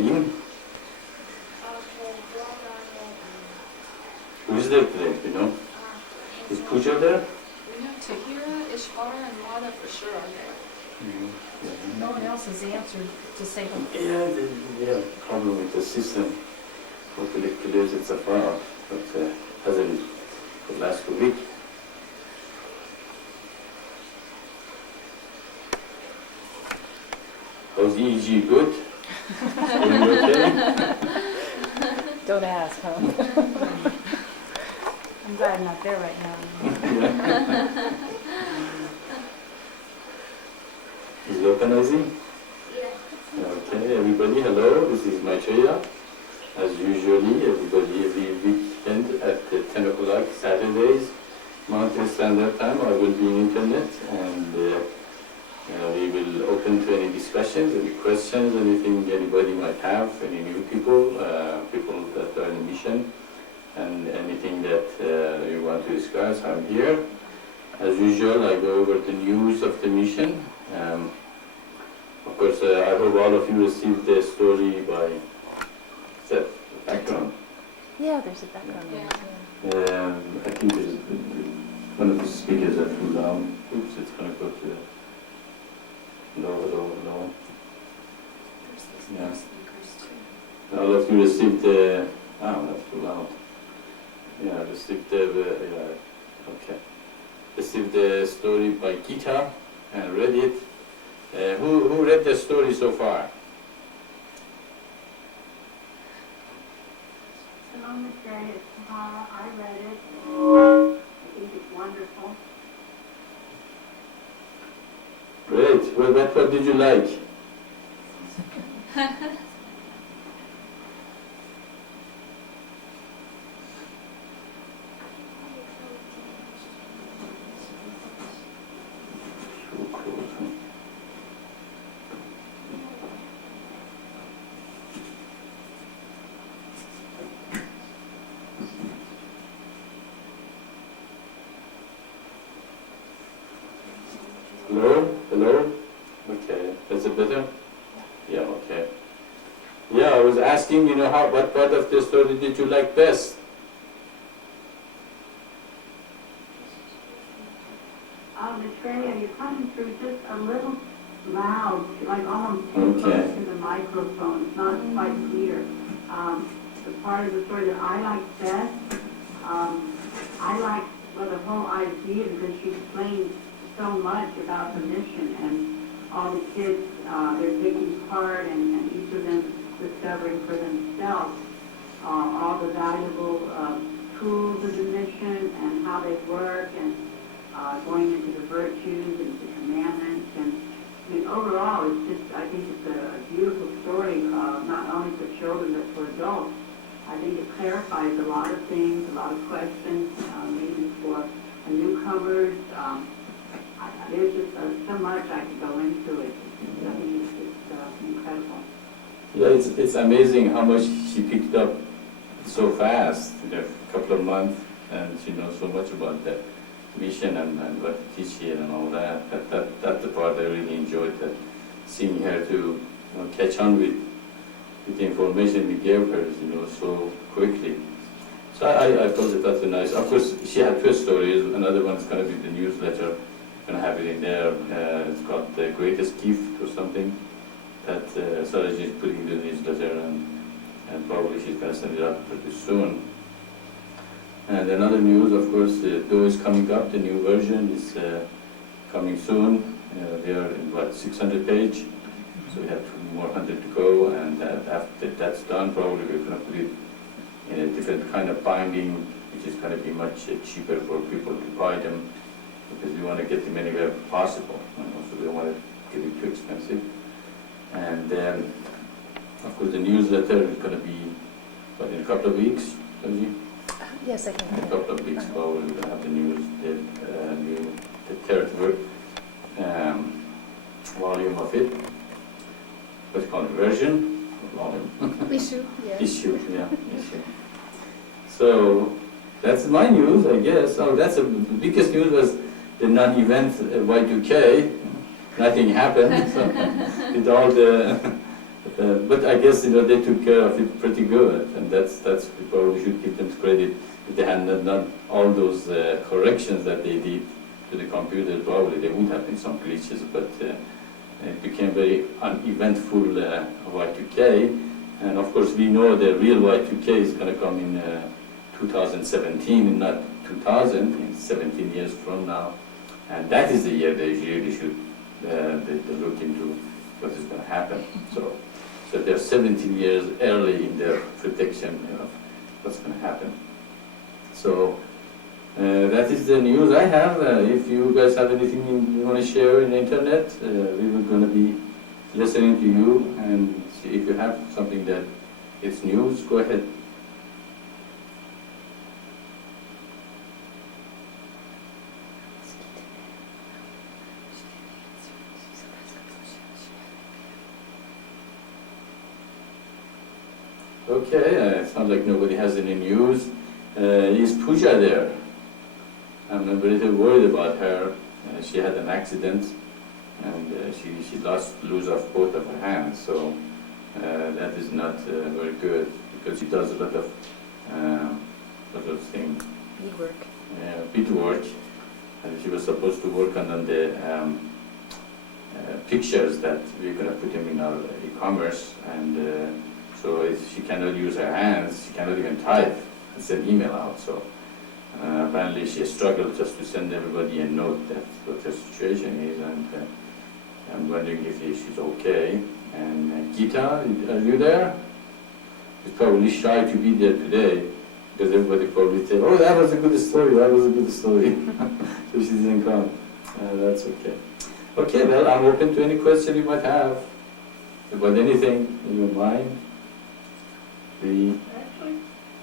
Naeem. Who is there today, you know? Is Pooja there? We know Tahira, Ishvara, and Radha for sure are there. Yeah. No one else has answered to say Yeah, the problem with the system for collectors it's a far, but hasn't for the last week. How's EEG? Good? Doing okay? don't ask, huh? I'm glad I'm not there right now. Yeah. Is it organizing? Yeah. Okay, everybody, hello, this is Maitreya. As usually, everybody, every weekend at 10 o'clock, Saturdays, Mountain Standard Time, I will be on internet, and we will open to any discussions, any questions, anything anybody might have, any new people, people that are in the mission, and anything that you want to discuss, I'm here. As usual, I go over the news of the mission. Of course, I hope all of you received the story by that background. Yeah, there's a background. Yeah. I think there's one of the speakers are too loud. Oops, it's going to go to low. There's these Yeah. new speakers too. All of you received the, that's too loud. Yeah, received the, okay. Received the story by Gita and read it. Who read the story so far? Hello, Maitreya. It's Tahara. I read it. I think it's wonderful. Great. Well, what did you like? Hello? Hello? Okay. Is it better? Yeah, okay. Yeah, I was asking, what part of the story did you like best? Maitreya, you're coming through just a little loud, like almost too Okay. close to the microphone. It's not quite clear. The part of the story that I liked best, I liked the whole idea because she explained so much about the mission and all the kids, they're taking part and each of them discovering for themselves all the valuable tools of the mission and how they work and going into the virtues and the commandments. And I mean, overall, it's just, I think it's a beautiful story, not only for children but for adults. I think it clarifies a lot of things, a lot of questions, maybe for newcomers. There's just so much I could go into it. I think it's just incredible. Yeah, it's amazing how much she picked up so fast in a couple of months, and she knows so much about the mission and what to teach here and all that. That's the part I really enjoyed, that seeing her to catch on with the information we gave her, so quickly. So I thought that's a nice. Of course, she had two stories. Another one's going to be the newsletter. Going to have it in there. It's called The Greatest Gift or something. That Saraji is putting in the newsletter, and probably she's going to send it out pretty soon. And another news, of course, though is coming up. The new version is coming soon. We are in 600 page, so we have 2 more hundred to go. And after that's done, probably we're going to put it in a different kind of binding, which is going to be much cheaper for people to buy them, because we want to get them anywhere possible. So we don't want to get it too expensive. And of course, the newsletter is going to be in a couple of weeks, Sanji? Yes, I can. In a couple of weeks, probably we're going to have the news, the third volume of it. What's it called, version? Volume. Issue, yes. Issue. So that's my news, I guess. Oh, that's the biggest news was the non-event Y2K. Nothing happened. So with all the But I guess they took care of it pretty good, and that's we probably should give them credit. If they had not done all those corrections that they did to the computer, probably there would have been some glitches, but it became very uneventful Y2K. And of course, we know the real Y2K is going to come in 2017, not 2000, in 17 years from now. And that is the year they really should they look into what is going to happen. So they're 17 years early in their prediction of what's going to happen. So that is the news I have. If you guys have anything you want to share in the internet, we were going to be listening to you, and see if you have something that is news, go ahead. Okay, sounds like nobody has any news. Is Pooja there? I'm a little worried about her. She had an accident, and she lose off both of her hands, so that is not very good, because she does a lot of things. Beadwork. Beadwork, and she was supposed to work on the pictures that we're going to put them in our e-commerce, and so if she cannot use her hands, she cannot even type and send email out. So apparently she struggled just to send everybody a note that what her situation is, and I'm wondering if she's okay. And Gita, are you there? She's probably shy to be there today, because everybody probably say, oh, that was a good story, that was a good story. So she didn't come. That's okay. Okay, well, I'm open to any question you might have about anything in your mind. Actually,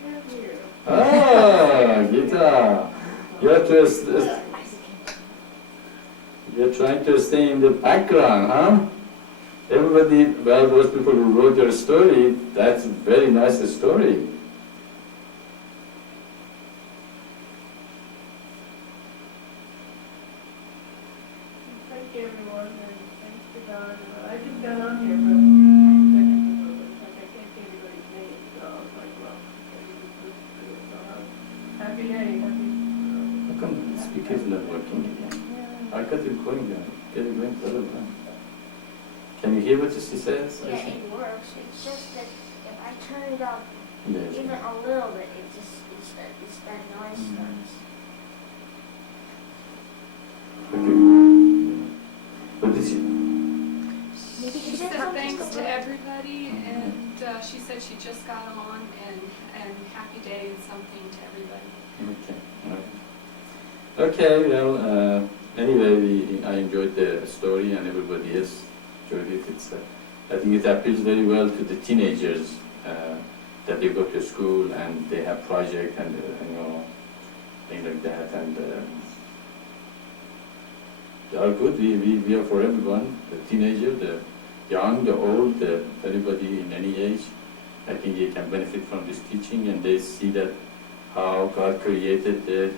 they're here. Ah, Gita, you're trying to stay in the background, huh? Everybody, well, those people who wrote your story, that's a very nice story. Thank you, everyone, and thanks to God. I just got on here for a few seconds ago, but I can't see anybody's name, so I was like, well, maybe we can listen to it. So, happy day, happy. How come the speaker is not working again? I got it going now. Get it going better now. Can you hear what she says? Yeah, it works. It's just that if I turn it up Yes. even a little bit, it's that noise starts. Okay. But did she? Maybe She she said did thanks to everybody, and she said she just got on, and happy day and something to everybody. Okay. Okay. Well, anyway, I enjoyed the story, and everybody else enjoyed it. I think it appeals very well to the teenagers that they go to school and they have project and things like that, and they are good. We are for everyone, the teenager, the young, the old, everybody in any age. I think they can benefit from this teaching, and they see that how God created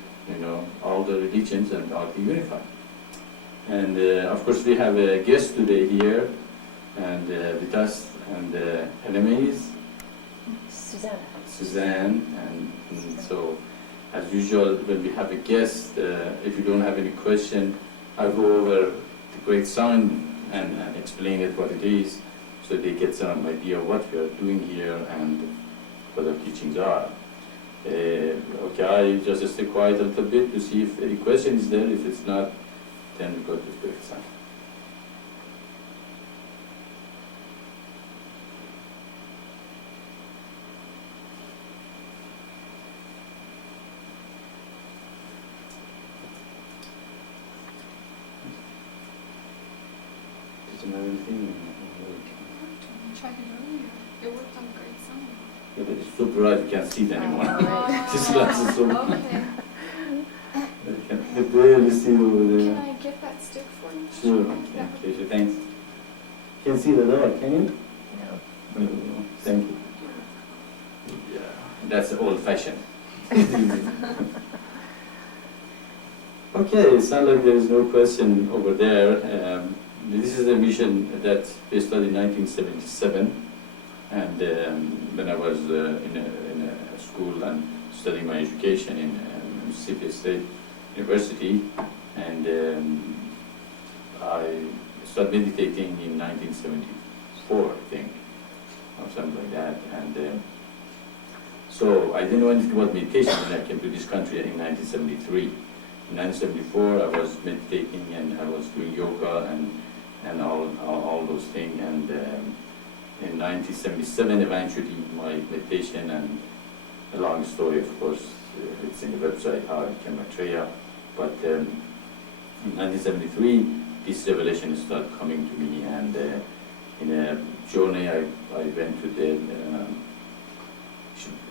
all the religions and how to unify. And of course we have a guest today here, and with us, and enemies, Suzanne, and so as usual when we have a guest, if you don't have any question, I'll go over the great sign and explain it what it is, so they get some idea of what we are doing here and what our teachings are. Okay, I just stay quiet a little bit to see if any question is there. If it's not, then we go to the great sign. Did you know anything? I tried it earlier. It worked on Great Summer. Yeah, but it's so bright you can't see it anymore. Oh, This lights is so Okay. I can barely see over Can there. I get that stick for you? Sure. Yeah. Okay, thanks. Can't see the door, can you? No. No. Thank you. Yeah, that's old fashioned. Okay, it sounds like there is no question over there. This is a mission that we started in 1977. And when I was in a school and studying my education in Mississippi State University, and I started meditating in 1974, I think, or something like that. And so I didn't know anything about meditation when I came to this country in 1973. In 1974, I was meditating and I was doing yoga and all those things. And in 1977, eventually, my meditation, and a long story, of course, it's in the website, how I became Maitreya. But in 1973, this revelation started coming to me, and in a journey, I went to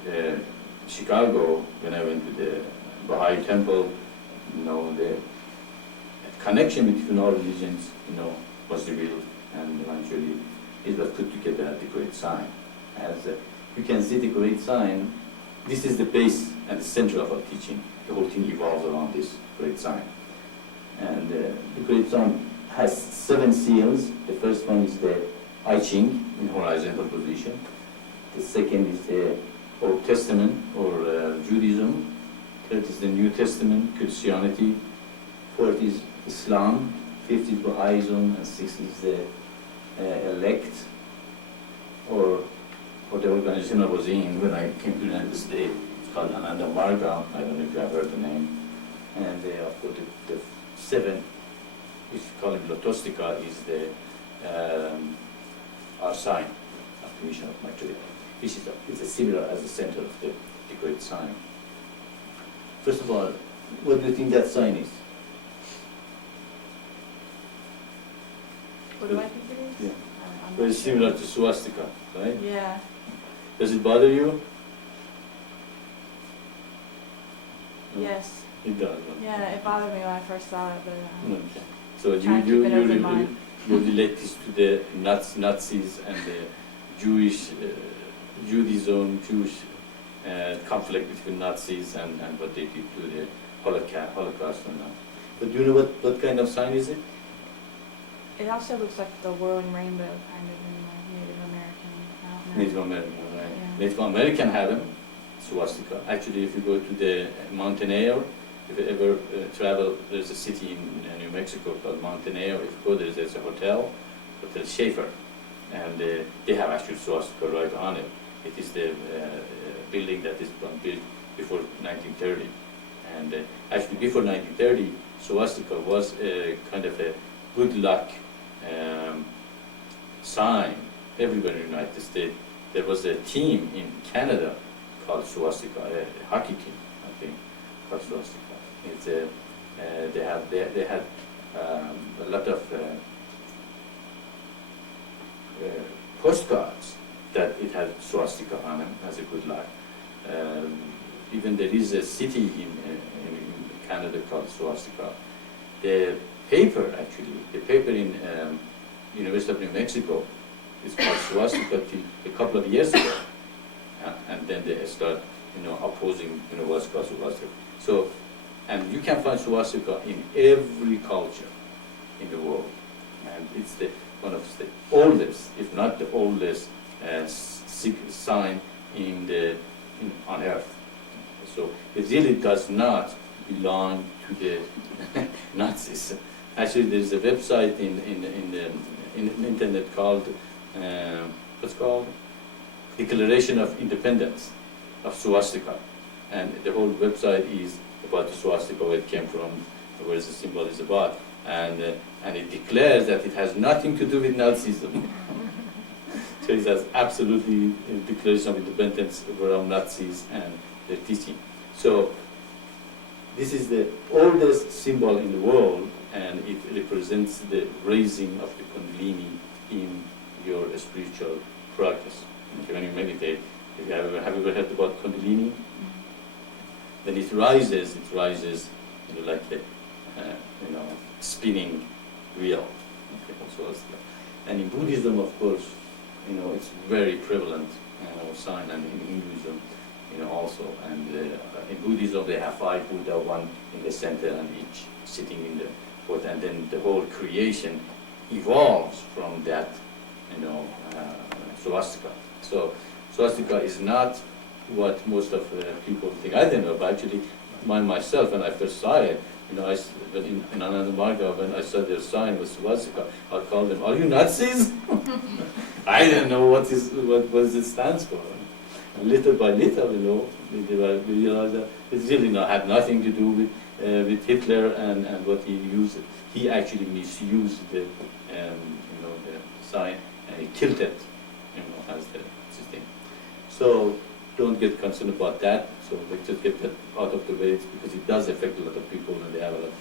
the Chicago. When I went to the Baha'i temple, the connection between all religions, was revealed, and eventually it was put together at the Great Sign. As you can see, the Great Sign, this is the base and the center of our teaching. The whole thing evolves around this Great Sign. And the Great Sign has 7 seals. The first one is the I Ching in horizontal position. The second is the Old Testament or Judaism. Third is the New Testament, Christianity. Fourth is Islam. Fifth is Baha'ism, and sixth is the elect, or the organization I was in when I came to the United States. It's called Ananda Marga. I don't know if you have heard the name. And of course, the 7th, which we call it Lotostica, is the our sign of the mission of Maitreya, which is similar as the center of the Great Sign. First of all, what do you think that sign is? What do I think it is? Yeah. I'm Very not sure. similar to swastika, right? Yeah. Does it bother you? No. Yes. It does. Yeah, it bothered me when I first saw it, but Okay. So you trying to keep it open mind. relate this to the Nazis and the Jewish Judaism, Jewish conflict between Nazis and what they did to the Holocaust and that. But do you know what kind of sign is it? it also looks like the whirling rainbow kind of in the Native American. I don't know. Native American, right? Yeah. Native American have them, swastika. Actually, if you go to the Montenegro, if you ever travel, there's a city in New Mexico called Montenegro. If you go there, there's a Hotel Schaefer, and they have actually swastika right on it. It is the building that is built before 1930. And actually, before 1930, swastika was kind of a good luck sign everywhere in the United States. There was a team in Canada called swastika, a hockey team, I think, called swastika. It's they had a lot of postcards that it had swastika on them as a good luck. Even there is a city in Canada called swastika. The paper in University of New Mexico is called swastika till a couple of years ago, and then they start opposing what's called swastika. So, and you can find swastika in every culture in the world, and it's one of the oldest, if not the oldest, sign on Earth. So it really does not belong to the Nazis. Actually, there's a website in the internet called what's called Declaration of Independence of Swastika, and the whole website is about the swastika, where it came from, where the symbol is about, and it declares that it has nothing to do with Nazism. So it has absolutely a declaration of independence from Nazis and their teaching. So this is the oldest symbol in the world, and it represents the raising of the Kundalini in your spiritual practice. Okay, when you meditate, if you have ever heard about Kundalini? Then it rises like a spinning wheel. Okay, so and in Buddhism, of course, it's very prevalent sign, and in Hinduism, also. And in Buddhism, they have 5 Buddha, one in the center, and each sitting in the fourth. And then the whole creation evolves from that, swastika. So swastika is not what most of people think. I didn't know, but actually, myself, when I first saw it, but in another market, when I saw their sign was swastika, I called them, "Are you Nazis?" I didn't know what it stands for. And little by little, we realized that it really had nothing to do with Hitler and what he used. He actually misused the sign, and he killed it, as the thing. So don't get concerned about that. So let's just get that out of the way, because it does affect a lot of people and they have a lot of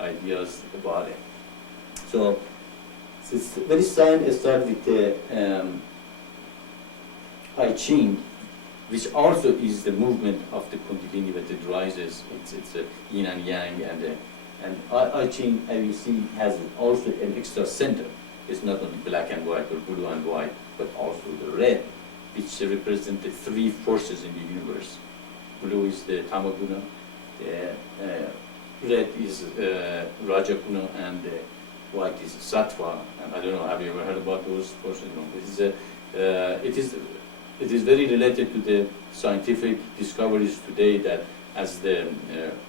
ideas about it. So this very sign started with the I Ching, which also is the movement of the Kundalini that it rises. It's a yin and yang, and I Ching, as you see, has also an extra center. It's not only black and white or blue and white, but also the red, which represent the three forces in the universe. Blue is the Tamaguna, red is Rajaguna, and white is Sattva. And I don't know, have you ever heard about those forces? No. It is very related to the scientific discoveries today, that as the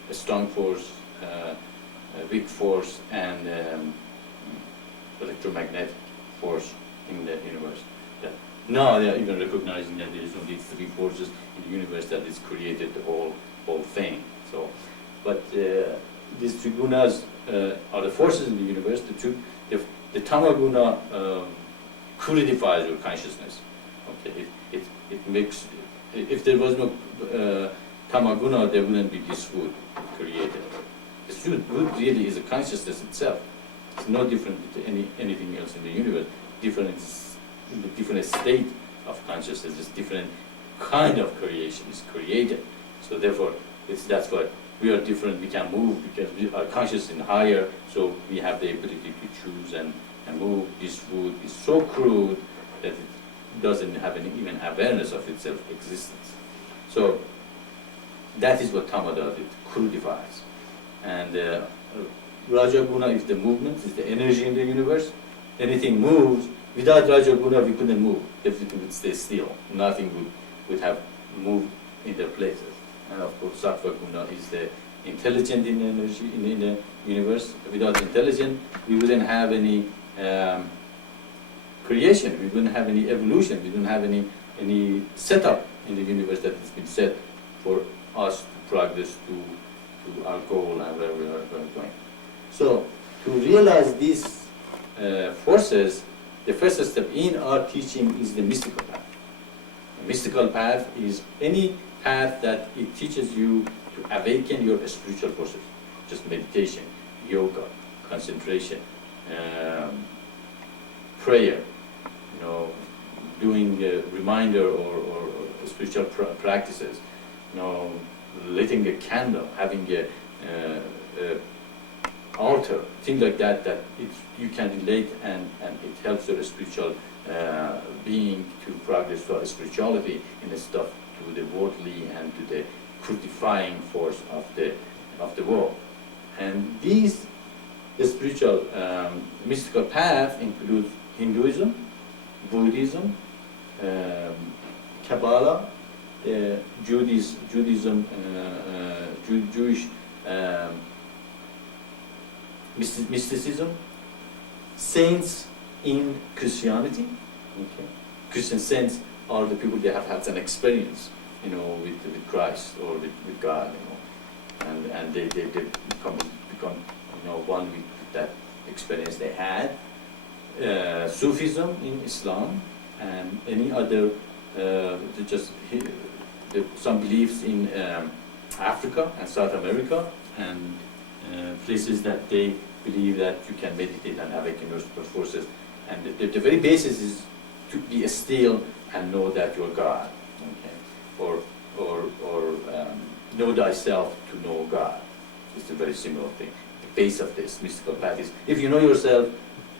strong force, weak force, and electromagnetic force in the universe. Now they are even recognizing that there is only three forces in the universe that is created the whole thing. So, but these three gunas are the forces in the universe. The Tamaguna purifies your consciousness. Okay, it makes. If there was no Tamaguna, there wouldn't be this wood created. This wood really is a consciousness itself. It's no different to anything else in the universe. Different state of consciousness, is different kind of creation is created. So therefore, that's why we are different. We can move because we are conscious and higher. So we have the ability to choose and move. This wood is so crude that it doesn't have even awareness of itself existence. So that is what Tama does. It crudifies. And Rajaguna is the movement, is the energy in the universe. Anything moves. Without Rajaguna, we couldn't move. Everything would stay still. Nothing would have moved in their places. And of course, Sattva Guna is the intelligent in energy in the universe. Without intelligence, we wouldn't have any creation. We wouldn't have any evolution. We wouldn't have any setup in the universe that has been set for us to progress to our goal and where we are going. So, to realize these forces, the first step in our teaching is the mystical path. The mystical path is any path that it teaches you to awaken your spiritual forces. Just meditation, yoga, concentration, prayer, doing a reminder or spiritual practices, lighting a candle, having a altar, things like that, you can relate and it helps your spiritual being to progress to spirituality instead of to the worldly and to the crucifying force of the world. And these spiritual mystical path includes Hinduism, Buddhism, Kabbalah, Judaism, Jewish mysticism, saints in Christianity. Okay. Christian saints are the people that have had an experience, with Christ or with God, and they become one with that experience they had. Sufism in Islam and any other, some beliefs in Africa and South America and places that they believe that you can meditate and awaken your spiritual forces. And the very basis is to be still and know that you're God, okay? Or know thyself to know God. It's a very similar thing. The base of this mystical path is, if you know yourself,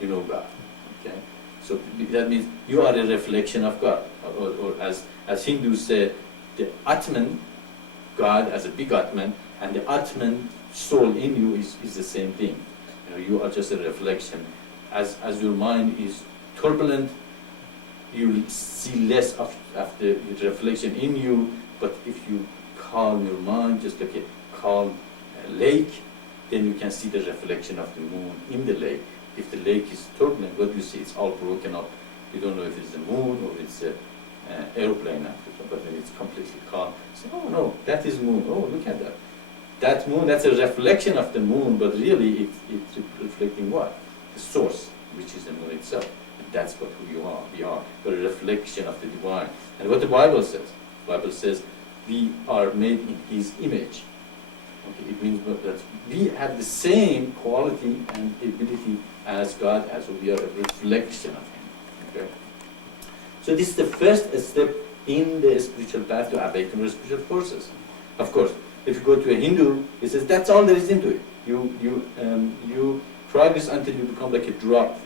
you know God, okay? So that means you are a reflection of God, or as Hindus say, the Atman, God as a big Atman, and the Atman soul in you is the same thing. You are just a reflection. As your mind is turbulent, you'll see less of the reflection in you. But if you calm your mind, just like a calm lake, then you can see the reflection of the moon in the lake. If the lake is turbulent, what you see, it's all broken up. You don't know if it's the moon or it's an airplane, but when it's completely calm, you say, oh no, that is moon. Oh, look at that. That moon, that's a reflection of the moon, but really it's reflecting what? The source, which is the moon itself. And that's what we are. We are a reflection of the divine. And what the Bible says, we are made in His image. Okay, it means that we have the same quality and ability as God has, so we are a reflection of Him. Okay? So this is the first step in the spiritual path to awaken our spiritual forces. Of course, if you go to a Hindu, he says that's all there is into it. You progress until you become like a drop,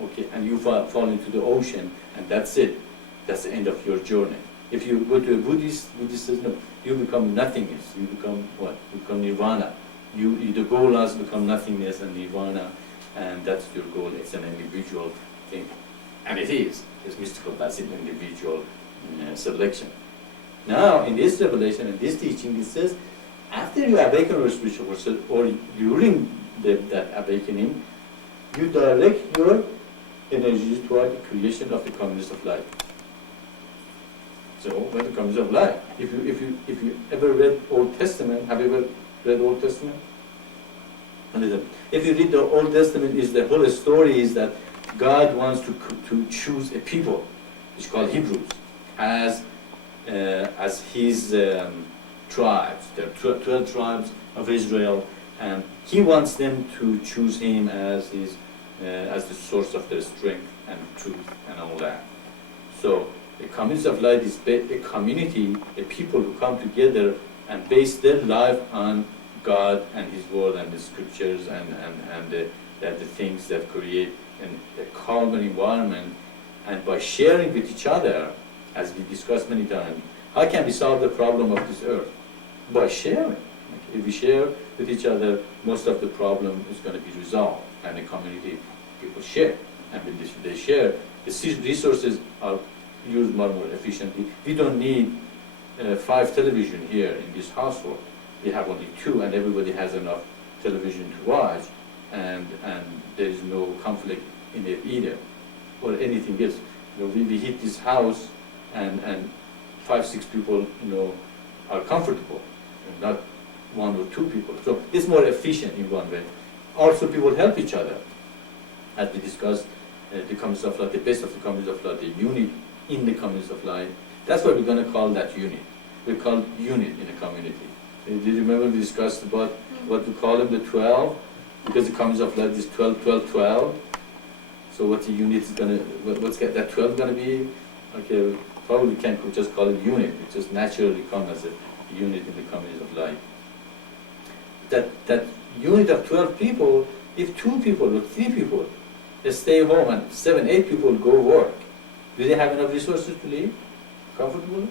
okay, and you fall into the ocean, and that's it. That's the end of your journey. If you go to a Buddhist says no, you become nothingness. You become what? You become nirvana. The goal has become nothingness and nirvana, and that's your goal. It's an individual thing, and it is. It's mystical. That's an individual selection. Now, in this revelation and this teaching, it says, after you awaken your spiritual forces, or during that awakening, you direct your energies toward the creation of the communist of light. So, what the communist of light? If you ever read Old Testament, have you ever read Old Testament? If you read the Old Testament, the whole story is that God wants to choose a people, which is called Hebrews, as His tribes. There are 12 tribes of Israel, and He wants them to choose Him as the source of their strength and truth and all that. So the community of light is a community, a people who come together and base their life on God and His Word and the Scriptures and the things that create a calmer environment. And by sharing with each other, as we discussed many times, how can we solve the problem of this earth? By sharing. If we share with each other, most of the problem is going to be resolved. And the community people share. And when they share, the resources are used more and more efficiently. We don't need 5 television here in this household. We have only 2, and everybody has enough television to watch, and there is no conflict in it either, or anything else. We hit this house, and 5-6 people, are comfortable, and not 1 or 2 people. So it's more efficient in one way. Also, people help each other, as we discussed. The communities of light, the best of the communities of light, the unit in the communities of light. That's what we're going to call that unit. We call unit in a community. Do you remember we discussed about what we call them, the 12? Because the communities of light is 12, 12, 12. So what the unit is going to, what's that 12 going to be? Okay, probably can't just call it unit. It just naturally comes as a unit in the communities of light. That unit of 12 people, if 2 people or 3 people stay home and 7, 8 people go work, do they have enough resources to live comfortably?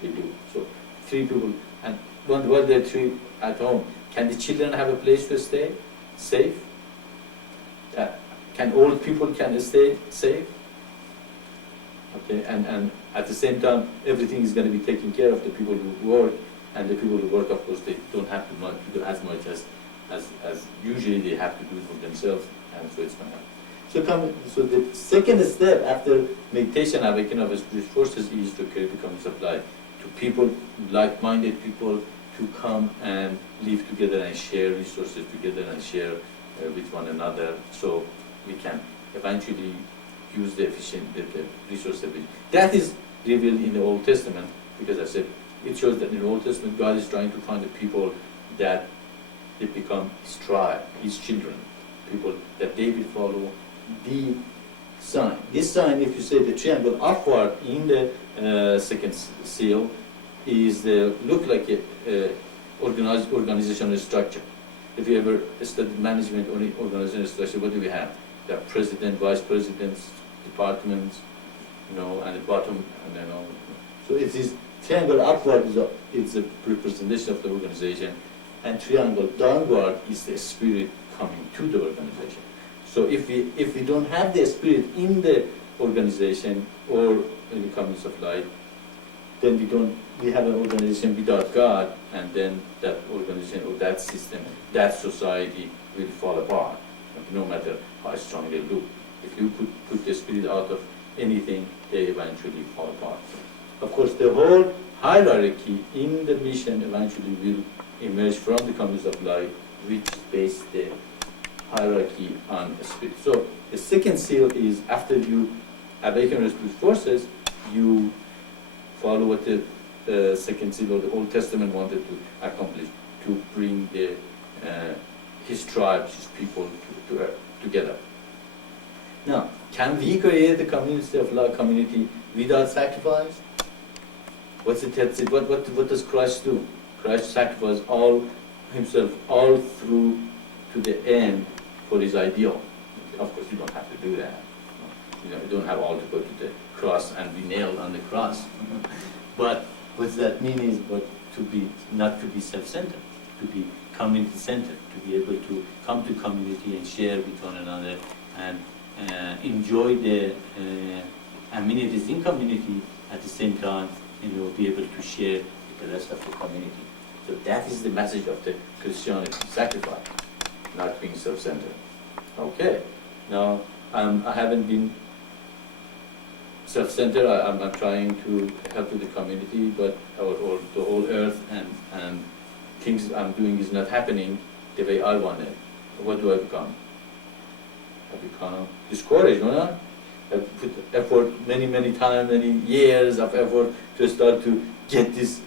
They do. So 3 people, and while they're 3 at home, can the children have a place to stay safe? Can old people stay safe? Okay, and at the same time, everything is going to be taken care of. The people who work, and the people who work, of course, they don't have to do as much as usually they have to do for themselves, and so it's going to happen. So the second step after meditation, awakening of spiritual forces, is to create the community of light, to people, like-minded people, to come and live together and share resources together and share with one another, so we can eventually use the resource efficiently. That is revealed in the Old Testament, because I said it shows that in the Old Testament God is trying to find the people that they become His tribe, His children, people that they will follow the sign. This sign, if you say the triangle upward in the second seal, is look like a organizational structure. If you ever studied management or organizational structure, what do we have? The president, vice presidents, departments, and the bottom, and so it is triangle upward is a representation of the organization, and triangle downward is the spirit coming to the organization. So if we don't have the spirit in the organization or in the communities of light, then we have an organization without God, and then that organization or that system, that society will fall apart, no matter how strong they look. If you put the spirit out of anything, they eventually fall apart. Of course, the whole hierarchy in the mission eventually will emerge from the communities of light, which base the hierarchy on the spirit. So the second seal is after you awaken your spirit forces, you follow what the second seal of the Old Testament wanted to accomplish, to bring his tribes, his people together. Now, can we create the community of love community without sacrifice? What's the third seal? What does Christ do? Christ sacrificed himself all through to the end for his ideal. Of course, you don't have to do that. You don't have all to go to the cross and be nailed on the cross. But what that mean is, not to be self-centered, to be community-centered, to be able to come to community and share with one another and enjoy the amenities in community at the same time, be able to share with the rest of the community. So that is the message of the Christianity, sacrifice, not being self-centered. Okay, now I haven't been self-centered. I'm trying to help with the community, but or the whole earth and things I'm doing is not happening the way I want it. What do I become? I become discouraged, no? I put effort, many times, many years of effort to start to get this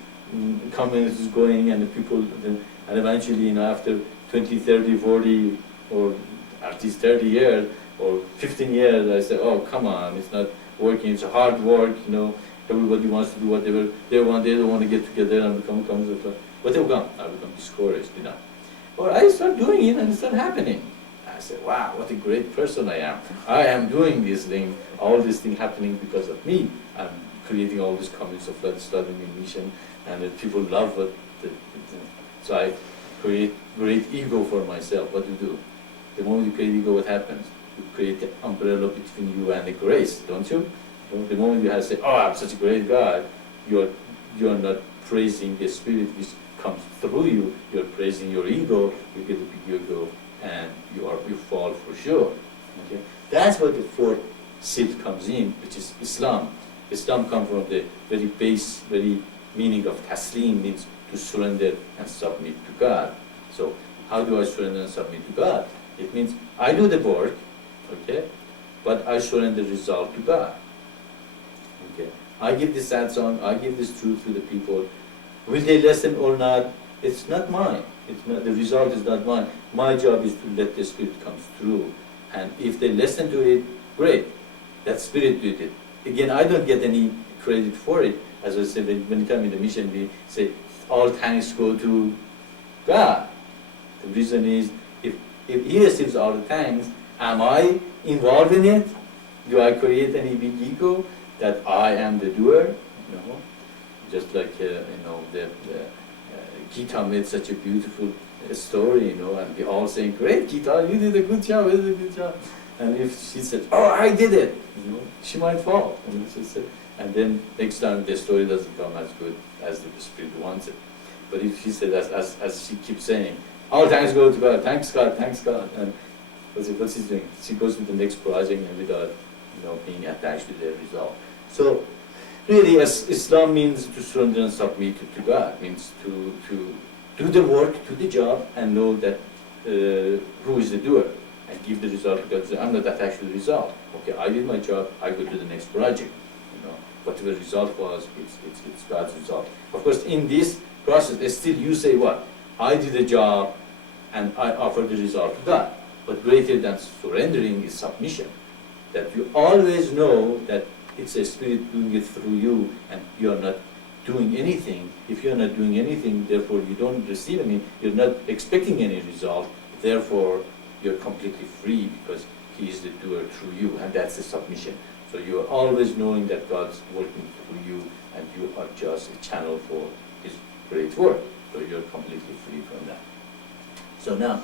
communities going and the people, and eventually, after 20, 30, 40, or at least 30 years, or 15 years, I said, oh, come on, it's not working, it's a hard work, everybody wants to do whatever they want, they don't want to get together and become communities of love. What they become? I become discouraged, Or I start doing it and it's not happening. I said, wow, what a great person I am. I am doing this thing, all this thing happening because of me. I'm creating all these communities of love, studying in mission, and people love what so I create great ego for myself. What do? The moment you create ego, what happens? You create the umbrella between you and the grace, don't you? The moment you have to say, oh, I'm such a great God, you're not praising the spirit which comes through you, you're praising your ego, you get a big ego, and you fall for sure. Okay? That's what the fourth seal comes in, which is Islam. Islam comes from the very base, very meaning of taslim, means to surrender and submit to God. So how do I surrender and submit to God? It means I do the work, okay, but I surrender the result to God. Okay. I give this Satsang, I give this truth to the people. Will they listen or not? It's not mine. It's not, the result is not mine. My job is to let the Spirit come through. And if they listen to it, great. That Spirit did it. Again, I don't get any credit for it. As I said, many times in the mission, we say, all thanks go to God. The reason is, if He receives all the thanks, am I involved in it? Do I create any big ego that I am the doer? Just like, the Gita made such a beautiful story, and we all saying, great Gita, you did a good job, you did a good job. And if she said, oh, I did it, she might fall. And then next time the story doesn't come as good as the Spirit wants it. But if she said, as she keeps saying, all thanks go to God, thanks God, and what's she doing? She goes to the next project and without being attached to the result. So really, as Islam means to surrender and submit to God, means to do the work, do the job, and know that who is the doer, and give the result to God. So I'm not attached to the result. Okay, I did my job, I go to the next project. Whatever the result was, it's God's result. Of course, in this process, still you say what? I did the job, and I offer the result to God. But greater than surrendering is submission. That you always know that it's a Spirit doing it through you, and you are not doing anything. If you are not doing anything, therefore you don't receive any, you're not expecting any result, therefore you're completely free because He is the doer through you, and that's the submission. So you are always knowing that God's working through you, and you are just a channel for His great work. So you're completely free from that. So now,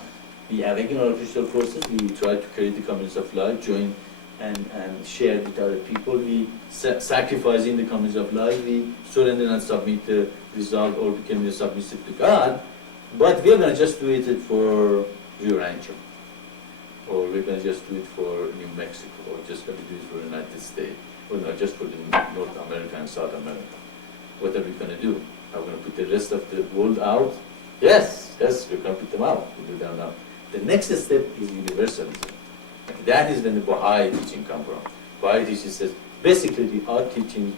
we awaken our official forces, we try to create the communities of life, join and share with other people. We sacrifice in the community of life. We surrender and submit the result or become submissive to God. But we're going to just do it for Rio Rancho, or we're going to just do it for New Mexico, or just going to do it for the United States, or not just for the North America and South America. What are we going to do? Are we going to put the rest of the world out? Yes, we're going to put them out. We do that now. The next step is universalism. And that is when the Baha'i teaching comes from. Baha'i teaching says, basically our teachings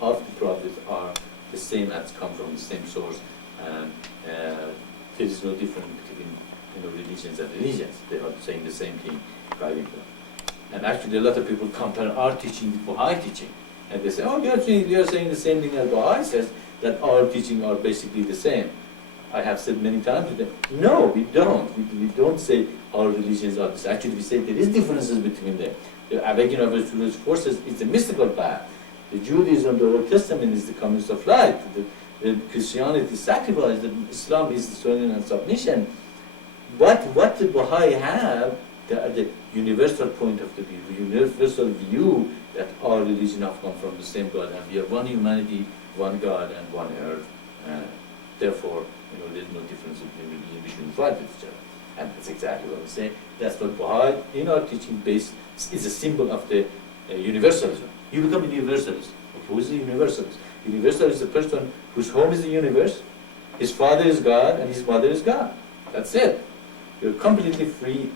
of the prophets are the same as come from the same source, and there is no difference between religions and religions. They are saying the same thing, guiding them. And actually a lot of people compare our teaching with Baha'i teaching. And they say, oh, we are saying the same thing as Baha'i says, that our teaching are basically the same. I have said many times to them, no, we don't. We don't say our religions are the same. Actually, we say there is differences between them. The awakening of spiritual forces is the mystical path. The Judaism, the Old Testament is the communist of light. The Christianity is sacrifice. The Islam is the surrender and submission. But what the Baha'i have, the universal point of the view, the universal view that our religion have come from the same God, and we are one humanity, one God, and one earth. Therefore, there's no difference between religion. We shouldn't fight with each other. And that's exactly what I'm saying. That's what Baha'i, in our teaching base, is a symbol of the universalism. You become a universalist. Okay, who is the universalist? Universalist is a person whose home is the universe, his father is God, and his mother is God. That's it. You're completely free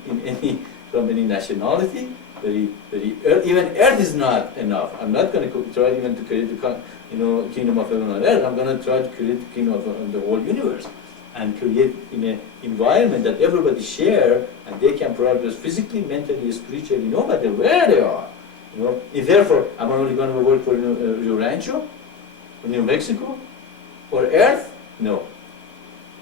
from any nationality. Even earth is not enough. I'm not going to try even to create the kingdom of heaven on earth. I'm going to try to create the kingdom of the whole universe, and create in an environment that everybody share, and they can progress physically, mentally, spiritually, no matter where they are. If therefore, am I only going to work for Rio Rancho, New Mexico, or Earth? No.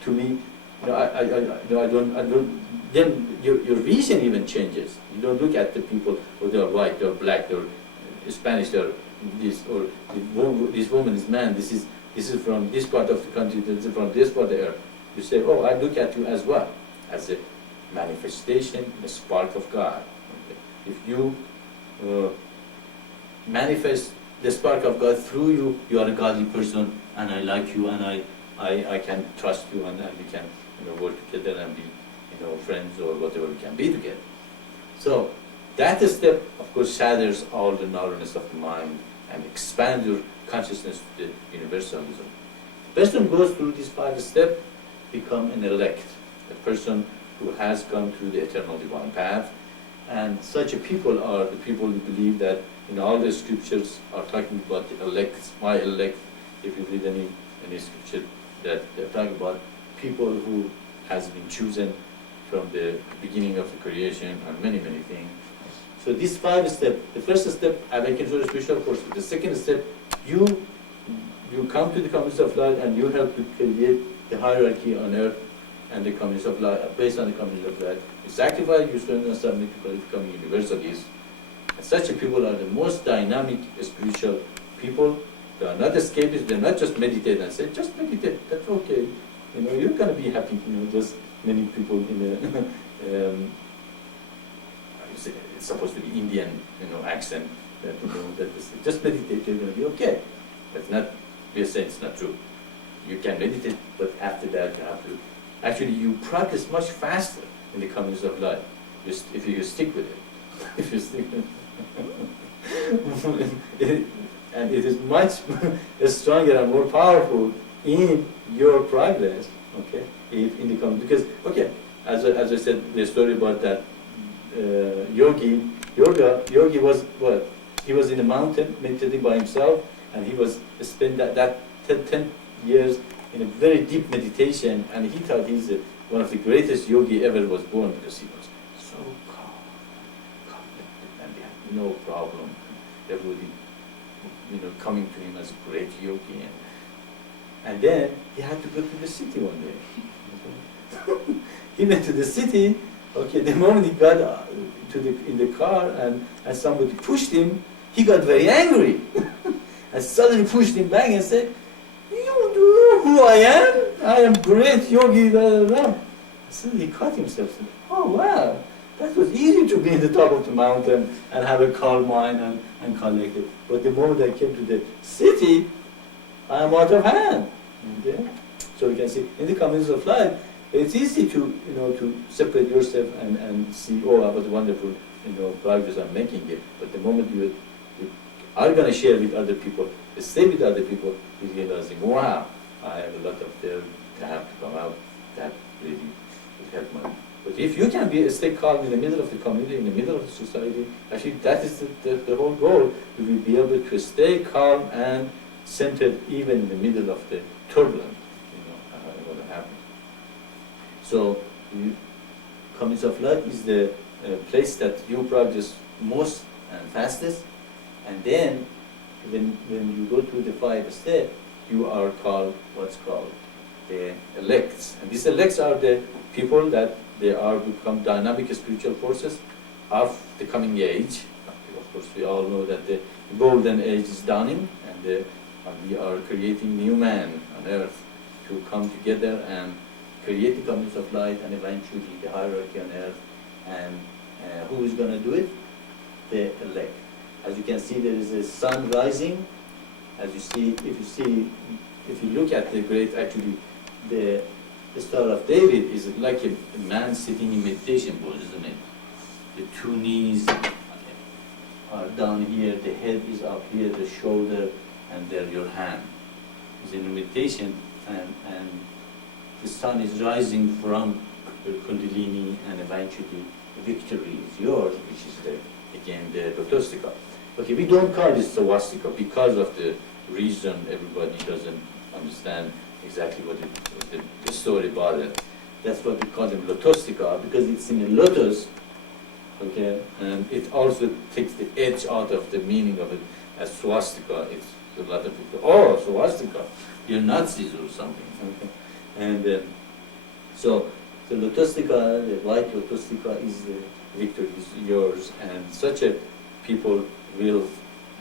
To me, I don't. Then your vision even changes. You don't look at the people, or they're white, they're black, they're Spanish, they're this, or this woman is man. This is from this part of the country. This is from this part of the earth. You say, oh, I look at you as what? As a manifestation, a spark of God. Okay. If you manifest the spark of God through you, you are a godly person, and I like you, and I can trust you, and we can work together and be friends or whatever we can be together. So that step, of course, shatters all the narrowness of the mind and expands your consciousness to the universalism. The person goes through these 5 steps, become an elect, a person who has gone through the eternal divine path. And such a people are the people who believe that all the scriptures are talking about the elect, my elect. If you read any scripture, that they're talking about people who has been chosen from the beginning of the creation and many, many things. So these 5 steps, the first step, awaken to the spiritual force. The second step, you come to the community of light, and you help to create the hierarchy on earth and the community of light, based on the community of light. You sacrifice, you surrender and submit to become universalists. And such people are the most dynamic spiritual people. They are not escapists, they're not just meditate and say, just meditate, that's okay. You're going to be happy, just many people in the, it's supposed to be Indian, accent, that just meditate, you're going to be okay. That's not, we are saying it's not true. You can meditate, but after that you have to, actually you progress much faster in the communities of life, if you stick with it. If you stick with it. And it is much stronger and more powerful in your progress, okay, in the community. Because, okay, as I said, the story about that yogi was what? He was in a mountain meditating by himself, and he was spent that 10 years in a very deep meditation, and he thought he's one of the greatest yogi ever was born, because he was so calm, and he had no problem. Everybody, coming to him as a great yogi, and then he had to go to the city one day. He went to the city. Okay, the moment he got in the car and somebody pushed him, he got very angry, and suddenly pushed him back and said, "You don't know who I am? I am great yogi." Blah, blah, blah. Suddenly he caught himself. Said, "Oh wow, That was easy to be in the top of the mountain and have a calm mind and collect it. But the moment I came to the city, I am out of hand. Okay? So you can see in the communities of life, it's easy to to separate yourself and see, oh, what a wonderful progress I'm making here. But the moment you are going to share with other people, stay with other people, you're realizing, wow, I have a lot of there. I have to come out. That really will help me. But if you can stay calm in the middle of the community, in the middle of the society, actually that is the whole goal. You will be able to stay calm and centered even in the middle of the turbulence, what happens. So, communities of light is the place that you progress most and fastest, and then when you go through the 5 steps, you are called what's called the elects. And these elects are the people that they are become dynamic spiritual forces of the coming age. Of course, we all know that the golden age is dawning, and we are creating new man on earth to come together and create the communities of light and eventually the hierarchy on earth. And who is going to do it? The elect. As you can see, there is a sun rising. As you see, if you look at the great, actually, the Star of David is like a man sitting in meditation pose, isn't it? The 2 knees are down here, the head is up here, the shoulder, and there your hand. It's in meditation, and the sun is rising from your Kundalini, and eventually victory is yours, which is again the Lotostika. Okay, we don't call this Swastika because of the reason everybody doesn't understand exactly what the story about it. That's what we call them Lotostika, because it's in a lotus, okay, and it also takes the edge out of the meaning of it as swastika. It's a lot of people, oh, swastika, you're Nazis or something, okay? And so the Lotostika, the white Lotostika is the victory is yours, and such a people will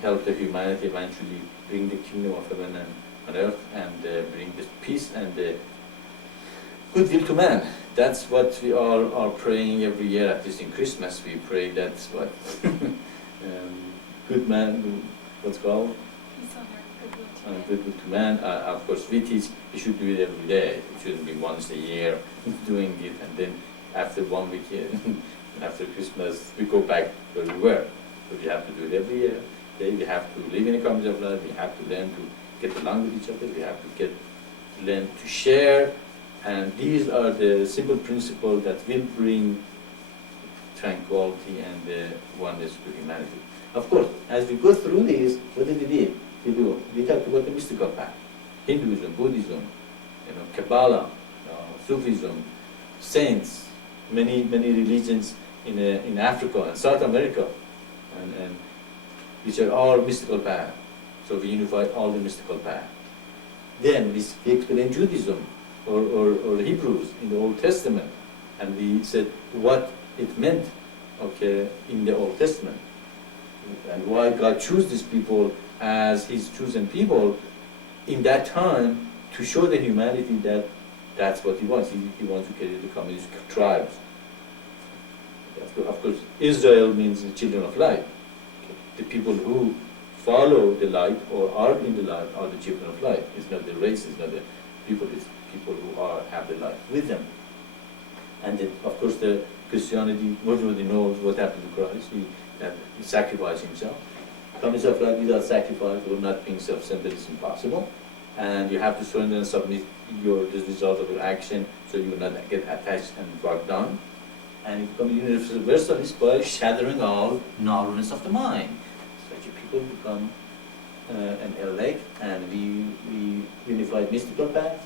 help the humanity eventually bring the kingdom of heaven and on earth, and bring this peace and goodwill to man. That's what we all are praying every year, at least in Christmas. We pray that's what good man, what's called? Peace on earth, goodwill to man. Goodwill to man. Of course, we teach you should do it every day. It shouldn't be once a year doing it, and then after 1 week, after Christmas, we go back where we were. But we have to do it every year. We have to live in a community of life. We have to learn to get along with each other. We have to learn to share, and these are the simple principles that will bring tranquility and oneness to humanity. Of course, as we go through this, what did we do? We talked about the mystical path, Hinduism, Buddhism, Kabbalah, Sufism, saints, many religions in Africa and South America, and which are all mystical paths. So we unified all the mystical paths. Then we explained Judaism or Hebrews in the Old Testament, and we said what it meant, okay, in the Old Testament, and why God chose these people as His chosen people in that time to show the humanity that that's what He wants. He wants to create the communist tribes. Of course, Israel means the children of light. Okay. The people who follow the light or are in the light are the children of light. It's not the race, it's not the people, it's people who have the light with them. And then, of course, the Christianity, everybody knows what happened to Christ. He sacrificed Himself. Communities of light without sacrifice or not being self-centered is impossible. And you have to surrender and submit the result of your action so you will not get attached and bogged down. And it becomes universalist by shattering all narrowness of the mind. Such people become an elect, and we unified mystical paths,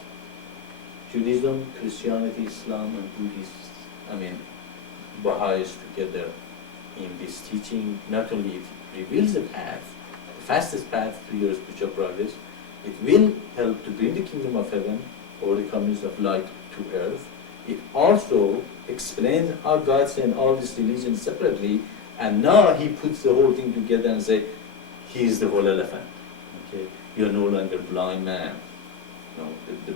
Judaism, Christianity, Islam, and Buddhism. Baha'is together in this teaching. Not only it reveals the path, the fastest path to your spiritual progress, it will help to bring the kingdom of heaven or the communities of light to earth. It also explains how God sent all these religions separately, and now He puts the whole thing together and say, He is the whole elephant. Okay, you are no longer blind man.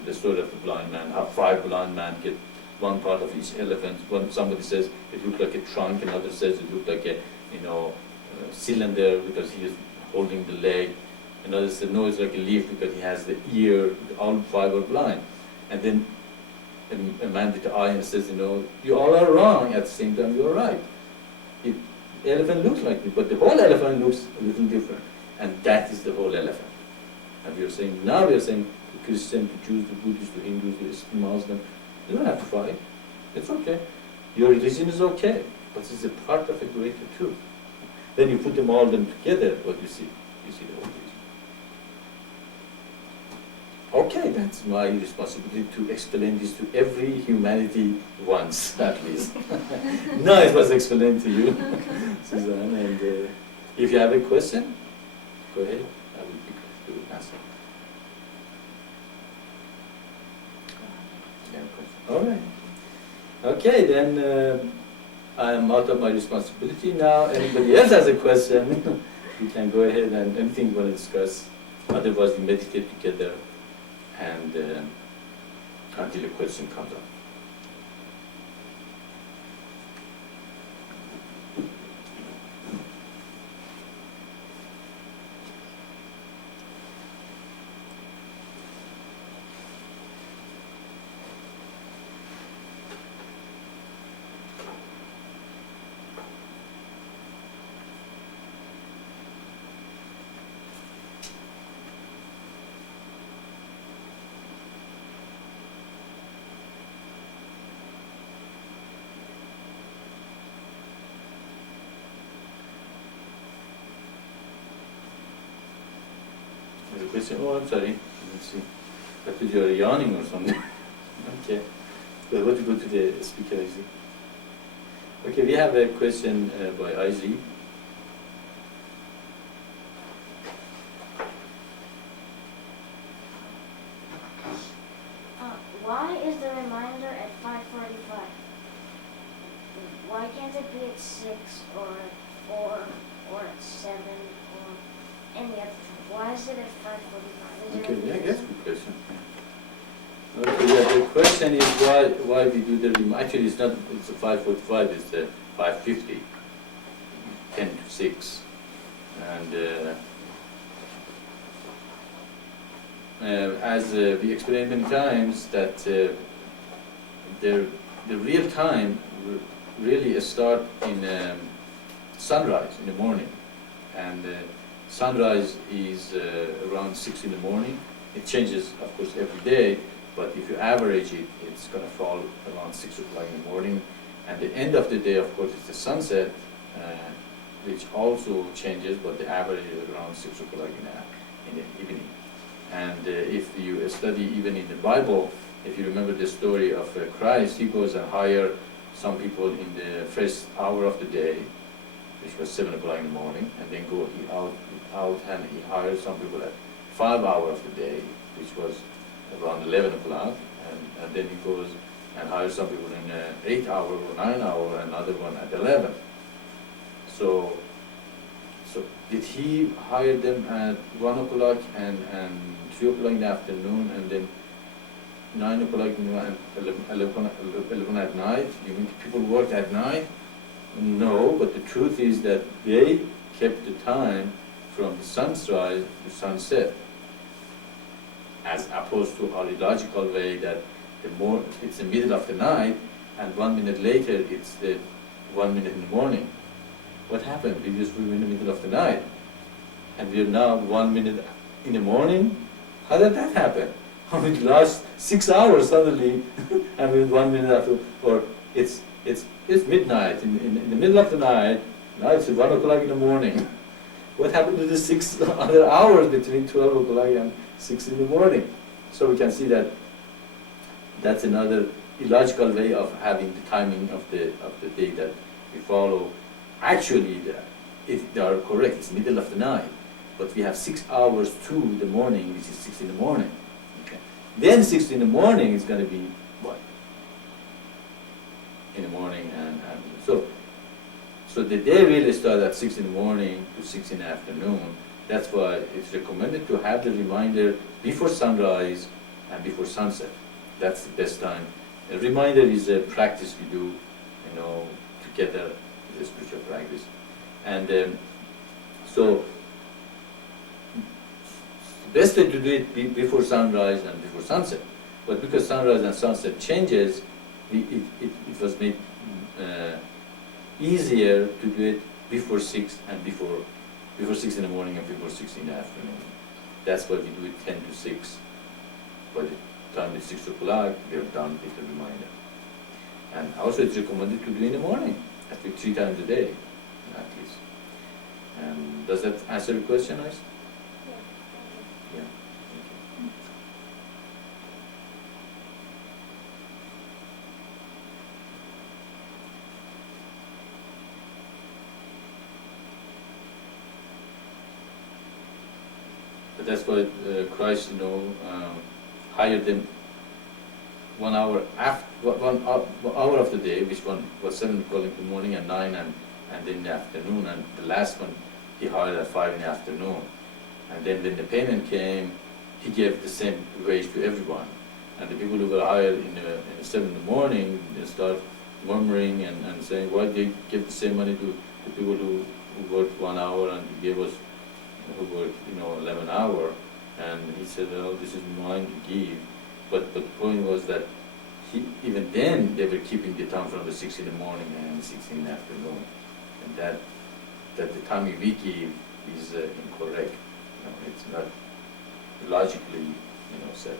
The story of the blind man, how 5 blind men get one part of each elephant. One somebody says it looked like a trunk, another says it looked like a cylinder because he is holding the leg. Another said no, it's like a leaf because he has the ear. All five are blind. And then a man with the eye says, you all are wrong. At the same time, you are right. The elephant looks like it, but the whole elephant looks a little different. And that is the whole elephant. And now we are saying the Christian, the Jews, the Buddhists, the Hindus, the Muslims, you don't have to fight. It's okay. Your religion is okay, but it's a part of a greater truth. Then you put them all together, what you see? You see the whole reason. Okay, that's my responsibility to explain this to every humanity once, at least. Now it was explained to you, Suzanne. And if you have a question, go ahead. I will be glad to answer. You have a question? All right. Okay, then I am out of my responsibility now. Anybody else has a question, you can go ahead and anything you want to discuss. Otherwise, we meditate together and until a question comes up. There's a question. Oh, I'm sorry. Let's see. I thought you were yawning or something. Okay. Well, what to go to the speaker, Izzy? Okay, we have a question by Izzy. Why is the reminder at 5:45? Why can't it be at 6 or at 4 or at 7 or any other time? Why is it at 5:45? Okay, yeah, that's a good question. Okay, yeah, the question is why we do the reminder. Actually, it's not. It's a 5:45. It's a 5:50. 10 to 6, and as we explained many times that the real time really start in sunrise in the morning, and sunrise is around 6 in the morning. It changes, of course, every day, but if you average it, it's going to fall around 6 o'clock in the morning. And the end of the day, of course, is the sunset, which also changes, but the average is around 6 o'clock in the evening. And if you study even in the Bible, if you remember the story of Christ, he goes and hires some people in the first hour of the day, which was 7 o'clock in the morning, and then go out and he hires some people at 5 hours of the day, which was around 11 o'clock, and then he goes and hires some people in 8 hours or 9 hours, another one at 11. So did he hire them at 1 o'clock and 3 o'clock in the afternoon, and then 9 o'clock in the and 11 at night? You mean people worked at night? No, but the truth is that they kept the time from the sunrise to sunset, as opposed to our illogical way that it's the middle of the night and 1 minute later it's the 1 minute in the morning. What happened? We just were in the middle of the night, and we are now 1 minute in the morning. How did that happen? We lost 6 hours suddenly, and with 1 minute after, or it's midnight in the middle of the night. Now it's 1 o'clock in the morning. What happened to the 6 other hours between 12 o'clock and 6 in the morning? So we can see that that's another illogical way of having the timing of the day that we follow. Actually, they are correct. It's middle of the night, but we have 6 hours to the morning, which is 6 in the morning. Okay. Then 6 in the morning is going to be what? In the morning, and so the day really starts at 6 in the morning to 6 in the afternoon. That's why it's recommended to have the reminder before sunrise and before sunset. That's the best time A reminder is a practice we do, together, is a spiritual practice. And so, the best way to do it before sunrise and before sunset. But because sunrise and sunset changes, it was made easier to do it before 6 and before 6 in the morning and before 6 in the afternoon. That's why we do it 10 to 6. By the time it's 6 o'clock, we are done with the reminder. And also it's recommended to do in the morning, at least 3 times a day, at least. Does that answer your question, Ice? Yeah. Thank you. But that's why Christ, hired them 1 hour after 1 hour of the day, which one was 7 o'clock in the morning and 9 and then in the afternoon, and the last one he hired at 5 in the afternoon. And then when the payment came, he gave the same wage to everyone. And the people who were hired in the 7 in the morning, they start murmuring and saying, why did they give the same money to the people who worked 1 hour and he gave us who worked 11 hours? And he said, well, this is mine to give. But the point was that even then they were keeping the time from the 6 in the morning and 6 in the afternoon. And that the time we give is incorrect. It's not logically set.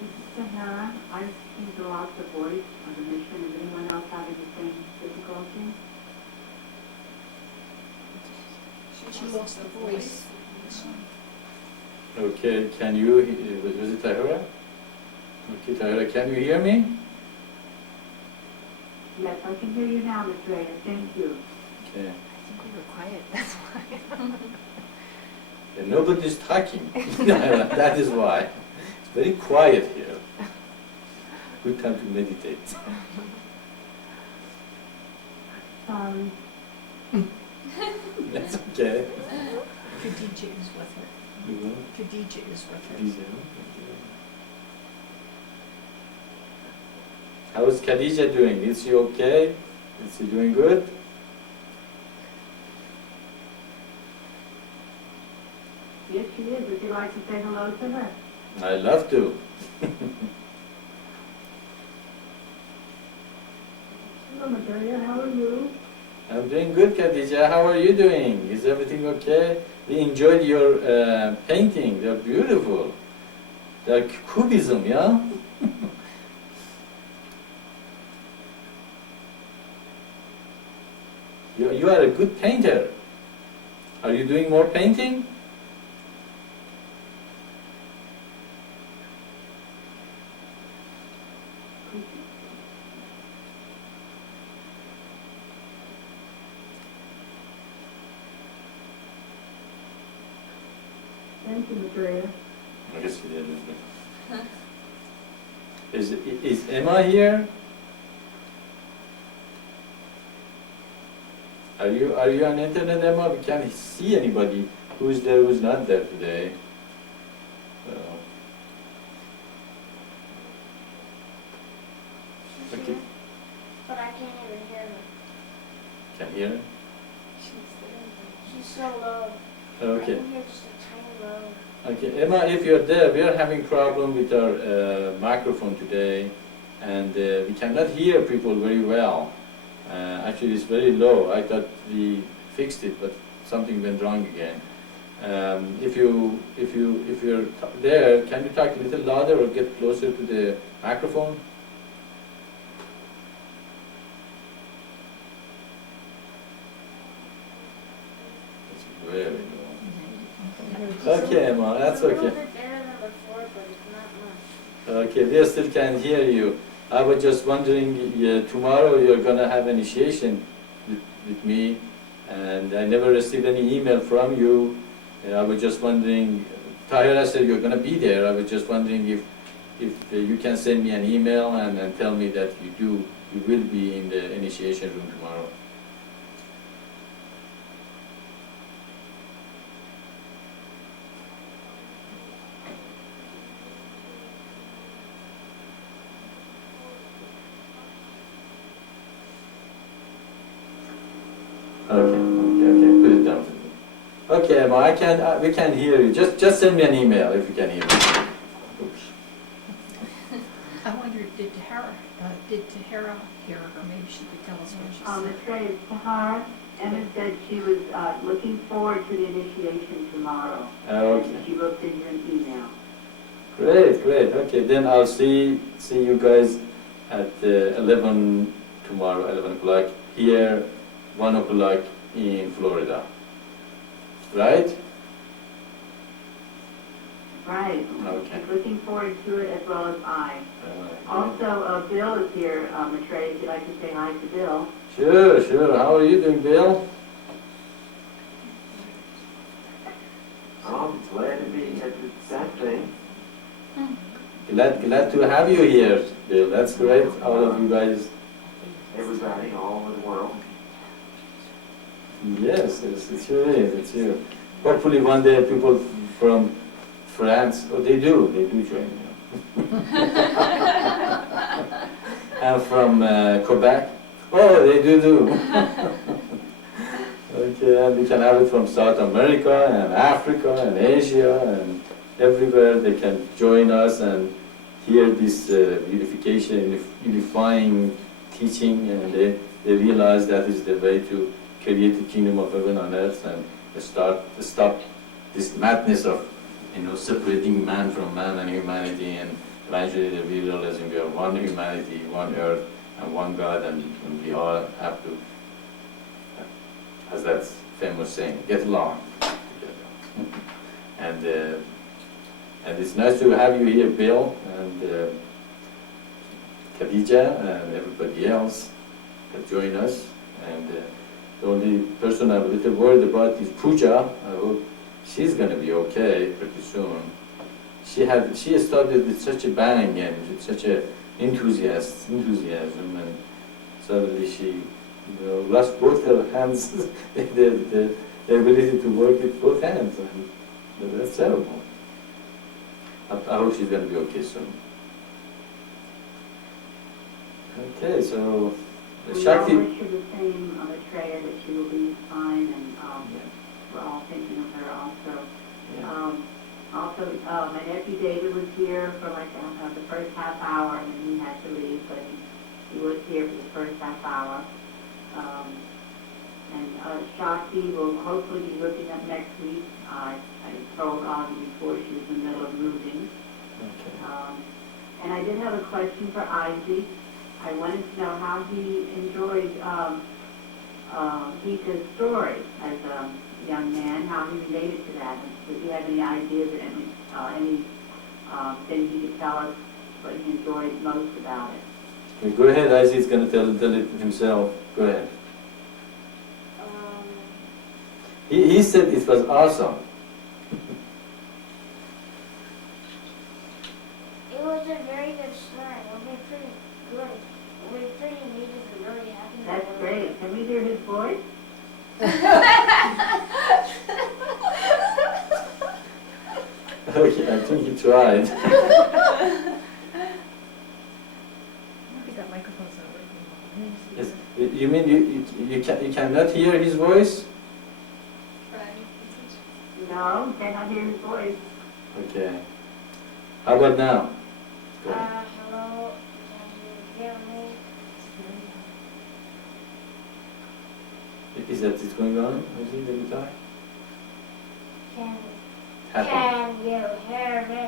This is Sahara. I seem to lost the voice of the mission. Is anyone else having the same difficulty? She lost the voice. Okay, can you, was it Tahira? Okay, Tahira, can you hear me? Yes, I can hear you now, Maitreya. Thank you. Okay. I think we were quiet, that's why. Yeah, nobody's talking. That is why. It's very quiet here. Good time to meditate. Sorry. That's okay. Khadija is with her. Khadija is with her. How is Khadija doing? Is she okay? Is she doing good? Yes, she is. Would you like to say hello to her? I love to. Hello, Maitreya. How are you? I'm doing good, Khadija. How are you doing? Is everything okay? We enjoyed your painting. They're beautiful. They're cubism, yeah? You are a good painter. Are you doing more painting? Thank you, Maitreya. I guess you did. Is Emma here? Are you on internet, Emma? We can't see anybody who's there, who's not there today. So. Okay. But I can't even hear her. Can hear? She's so low. I Okay. can hear just a tiny low. Okay, Emma, if you're there, we are having problem with our microphone today, and we cannot hear people very well. Actually, it's very low. I thought we fixed it, but something went wrong again. If you're there, can you talk a little louder or get closer to the microphone? It's very low. Okay, Emma, that's It's a little okay. bit better than before, but it's not much. Okay, we still can hear you. I was just wondering, tomorrow you're gonna have initiation with me, and I never received any email from you. I was just wondering, Tahira said you're gonna be there. I was just wondering if you can send me an email and tell me that you will be in the initiation room tomorrow. Okay, put it down to me. Okay, Emma, we can hear you. Just send me an email if you can hear me. Oops. I wonder, did Tahara hear her? Maybe she could tell us what she said. Maitreya, Tahara, Emma said she was looking forward to the initiation tomorrow. Okay. And she wrote in your email. Great. Okay, then I'll see you guys at 11 tomorrow, 11 o'clock here, 1 o'clock in Florida. Right? Right. Okay. Looking forward to it as well as I. Also, Bill is here, Maitreya, if you'd like to say hi to Bill. Sure. How are you doing, Bill? I'm glad to be at the Satsang. Glad to have you here, Bill. That's great. All of you guys. Everybody all over the world. Yes, it sure is. It's here. Hopefully one day people from France, they do join you. And from Quebec, they do. Okay, and we can have it from South America and Africa and Asia and everywhere. They can join us and hear this unification, unifying teaching, and they realize that is the way to create the kingdom of heaven on earth and stop this madness of separating man from man and humanity, and eventually they realizing we are one humanity, one earth, and one God, and we all have to, as that famous saying, get along together. And it's nice to have you here, Bill, and Khadija, and everybody else that join us. And the only person I'm a little worried about is Pooja. I hope she's going to be okay pretty soon. She started with such a bang and with such a enthusiasm, and suddenly she lost both her hands, the ability to work with both hands, and that's terrible. I hope she's going to be okay soon. Okay, so We Shakti. all wish her the same, Maitreya, that she will be fine, and we're all thinking of her also. Also, my nephew David was here for the first half hour, and then he had to leave, but he was here for the first half hour. And Shakti will hopefully be looking up next week. I told Ozzy before she was in the middle of moving. Okay. And I did have a question for Isaac. I wanted to know how he enjoyed Gita's story as a young man, how he related to that. Did you have any ideas or any thing he could tell us what he enjoyed most about it? Okay, go ahead, Isaac's going to tell it himself. Go ahead. He said it was awesome. It was a very good story. It will be pretty good. It will be pretty neat if it really happened. That's great. Can we hear his voice? Okay, I think he tried. He got microphone's not working well. Yes. You mean you cannot hear his voice? Right. No, cannot hear his voice. Okay. How about now? Go ahead. Hello, can you hear me? Is that it going on? Is it the guitar? Can Happen. you hear me?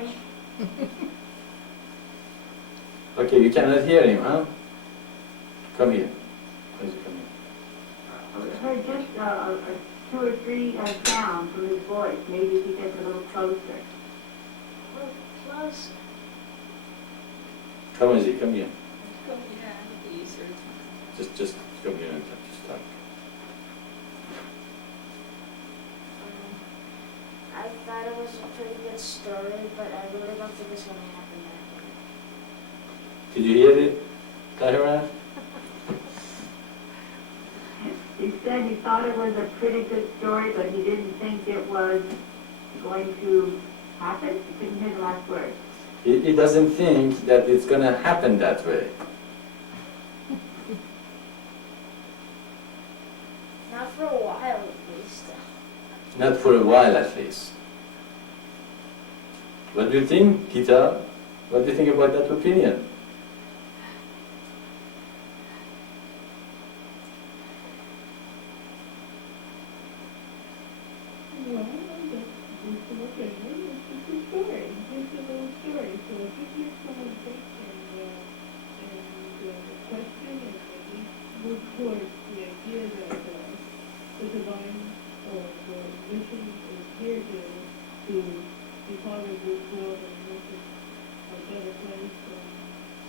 Okay, you cannot hear him, huh? Come here. Please come here. I heard just two or three sounds from his voice. Maybe if he gets a little closer. Close. Come on, Z, come here. Go, yeah, it'll be easier to talk. Just come here and just talk. I thought it was a pretty good story, but I really don't think it's gonna happen that way. Did you hear it, Tahira? He said he thought it was a pretty good story, but he didn't think it was going to happen. He couldn't hear the last word. He doesn't think that it's going to happen that way. Not for a while, at least. Not for a while, at least. What do you think, Gita? What do you think about that opinion? Well, just an opinion, it's just a story, just a little story. So if you hear someone think and question and at least move towards the idea that the divine or the mission is here to be part of this world and make it a better place and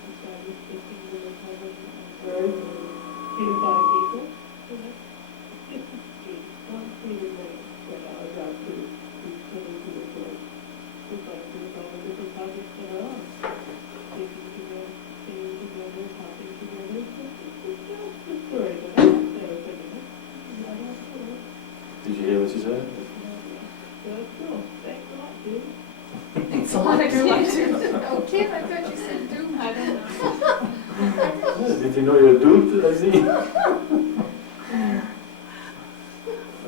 establish the kingdom of heaven on earth and beautify people. So that's just one freedom way that our job to put into this world. Just like there's all the different projects that are on. Taking together, staying together, talking together. It's just a story, but I like that opinion. I don't know. Did you hear what she said? That's cool. Thanks a lot, dude. Thanks a lot, dude. Oh, Kim, I thought you said doom. I don't know. Did you know you're doomed, I see?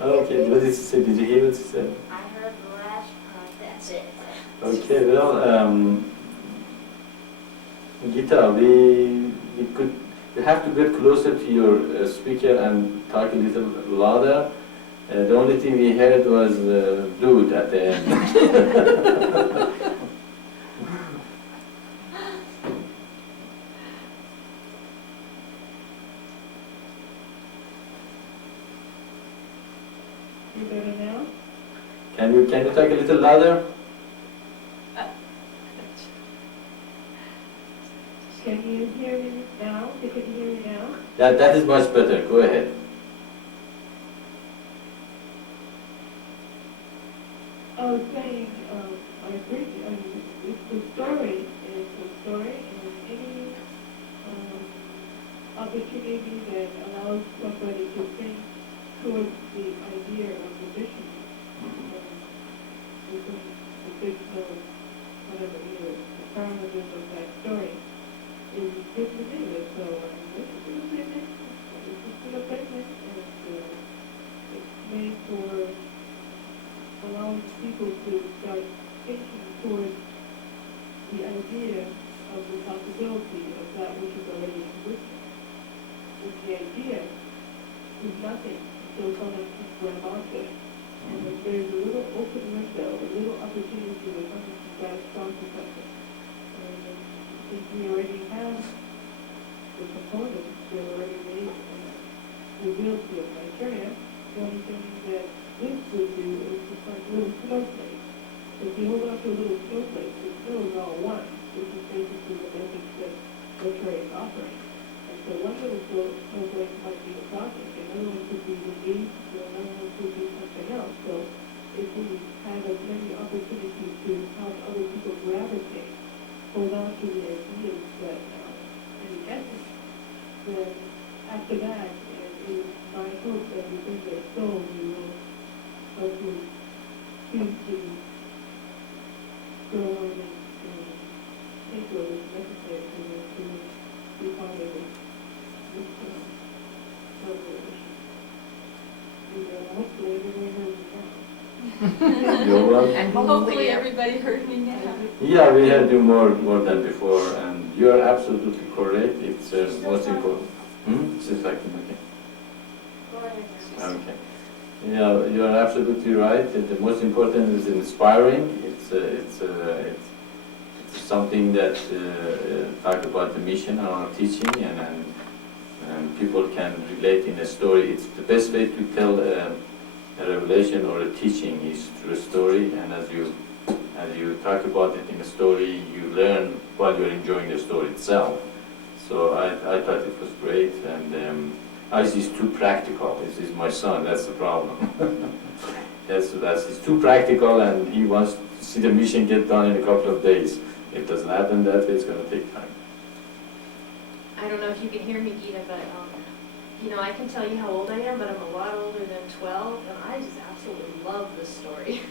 Okay, what did she say? Did you hear what she said? I heard the last part, that's it. Okay, well, Gita, we have to get closer to your speaker and talk a little louder. The only thing we heard was dude at the end. You better now? Can you talk a little louder? Can you hear me now? You can hear me now? That is much better. Go ahead. I was saying, I agree, it's a story, and any opportunity that allows somebody to think towards the idea of the mission, within the fictional, whatever it is, the parameters of that story, is good to me. So, this is an opinion, and it's made for allowing people to start thinking towards the idea of the possibility of that which is already existing. If the idea is nothing until someone can grab onto it. And if there's a little open window, a little opportunity that someone can grasp onto something. And since we already have the components that are already made and revealed to us by Maitreya, the only thing that this would do is just like little snowflakes. If you hold on to a little snowflake, the snow is all one, which is basically the message that Maitreya is offering. And so one little snowflake might be a project, another one could be the beast, or another one could be something else. So if we have as many opportunities to help other people gravitate, hold on to the ideas that in the essence, then after that, it is my hope that within their soul we will hopefully choose to go on and take what is necessary to be part of the You're welcome. And Hopefully everybody heard me now. Yeah, we had to more than before, and you are absolutely correct. It's most important. She's like, okay. Okay. Yeah, you are absolutely right. The most important is inspiring. It's something that talk about the mission and our teaching, and people can relate in a story. It's the best way to tell a revelation or a teaching is through a story, and as you talk about it in a story, you learn while you're enjoying the story itself. So I thought it was great, and Ice is too practical. This is my son, that's the problem. He's too practical, and he wants to see the mission get done in a couple of days. It doesn't happen that way, it's going to take time. I don't know if you can hear me, Gita, but I can tell you how old I am, but I'm a lot older than 12, and I just absolutely love this story.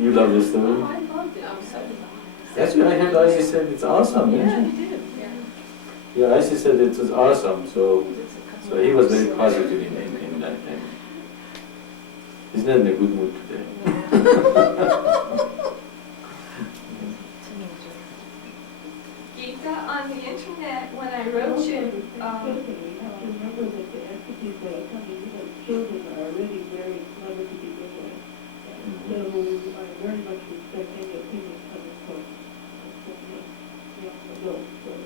You love this story? Oh, I loved it. I'm so That's what I heard Isis said, it's awesome, didn't she? did. Yeah, Isis said it was awesome, so he was very positive in that game. He's not in a good mood today. Gita, on the internet, when I wrote you, We have to remember that the entities that are coming in as children are already very clever to begin with. And so I very much respect any opinion coming from young adults or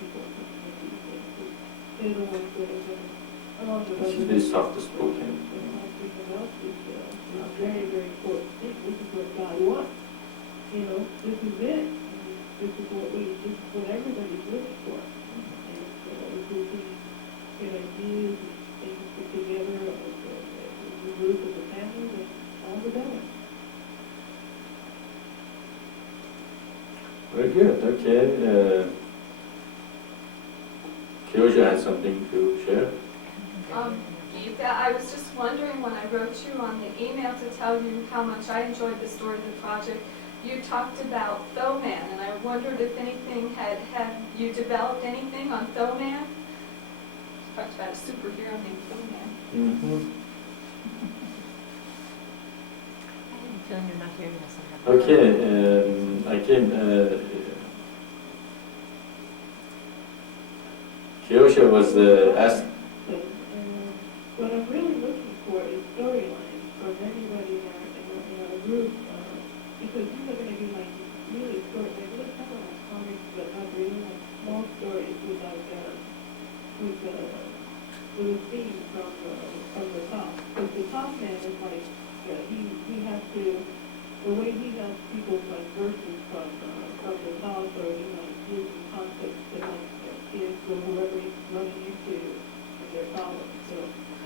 people coming into these things. They're the ones that are going to, along with She's others. very soft spoken. And everything else is very, very important. This is what God wants. This is it. This is what everybody's looking for. And if we can get ideas and things put together as a group, as a family, then all the better. Very good, okay. Kyosha has something to share? Gita, I was just wondering when I wrote you on the email to tell you how much I enjoyed the story of the project, you talked about Thoman, and I wondered if anything had you developed anything on Thoman? You talked about a superhero named Thoman. Mm-hmm. Feeling you're not hearing us. Okay, Kyosha was asked. What I'm really looking for is storylines from everybody in our group, because these are going to be like really short, like little kind of like comics, but not really like small stories with like with a theme from the top. Because the top man is like he has to, the way he has people like verses from the top, or using concepts that like kids or whoever he's running into and they're following. So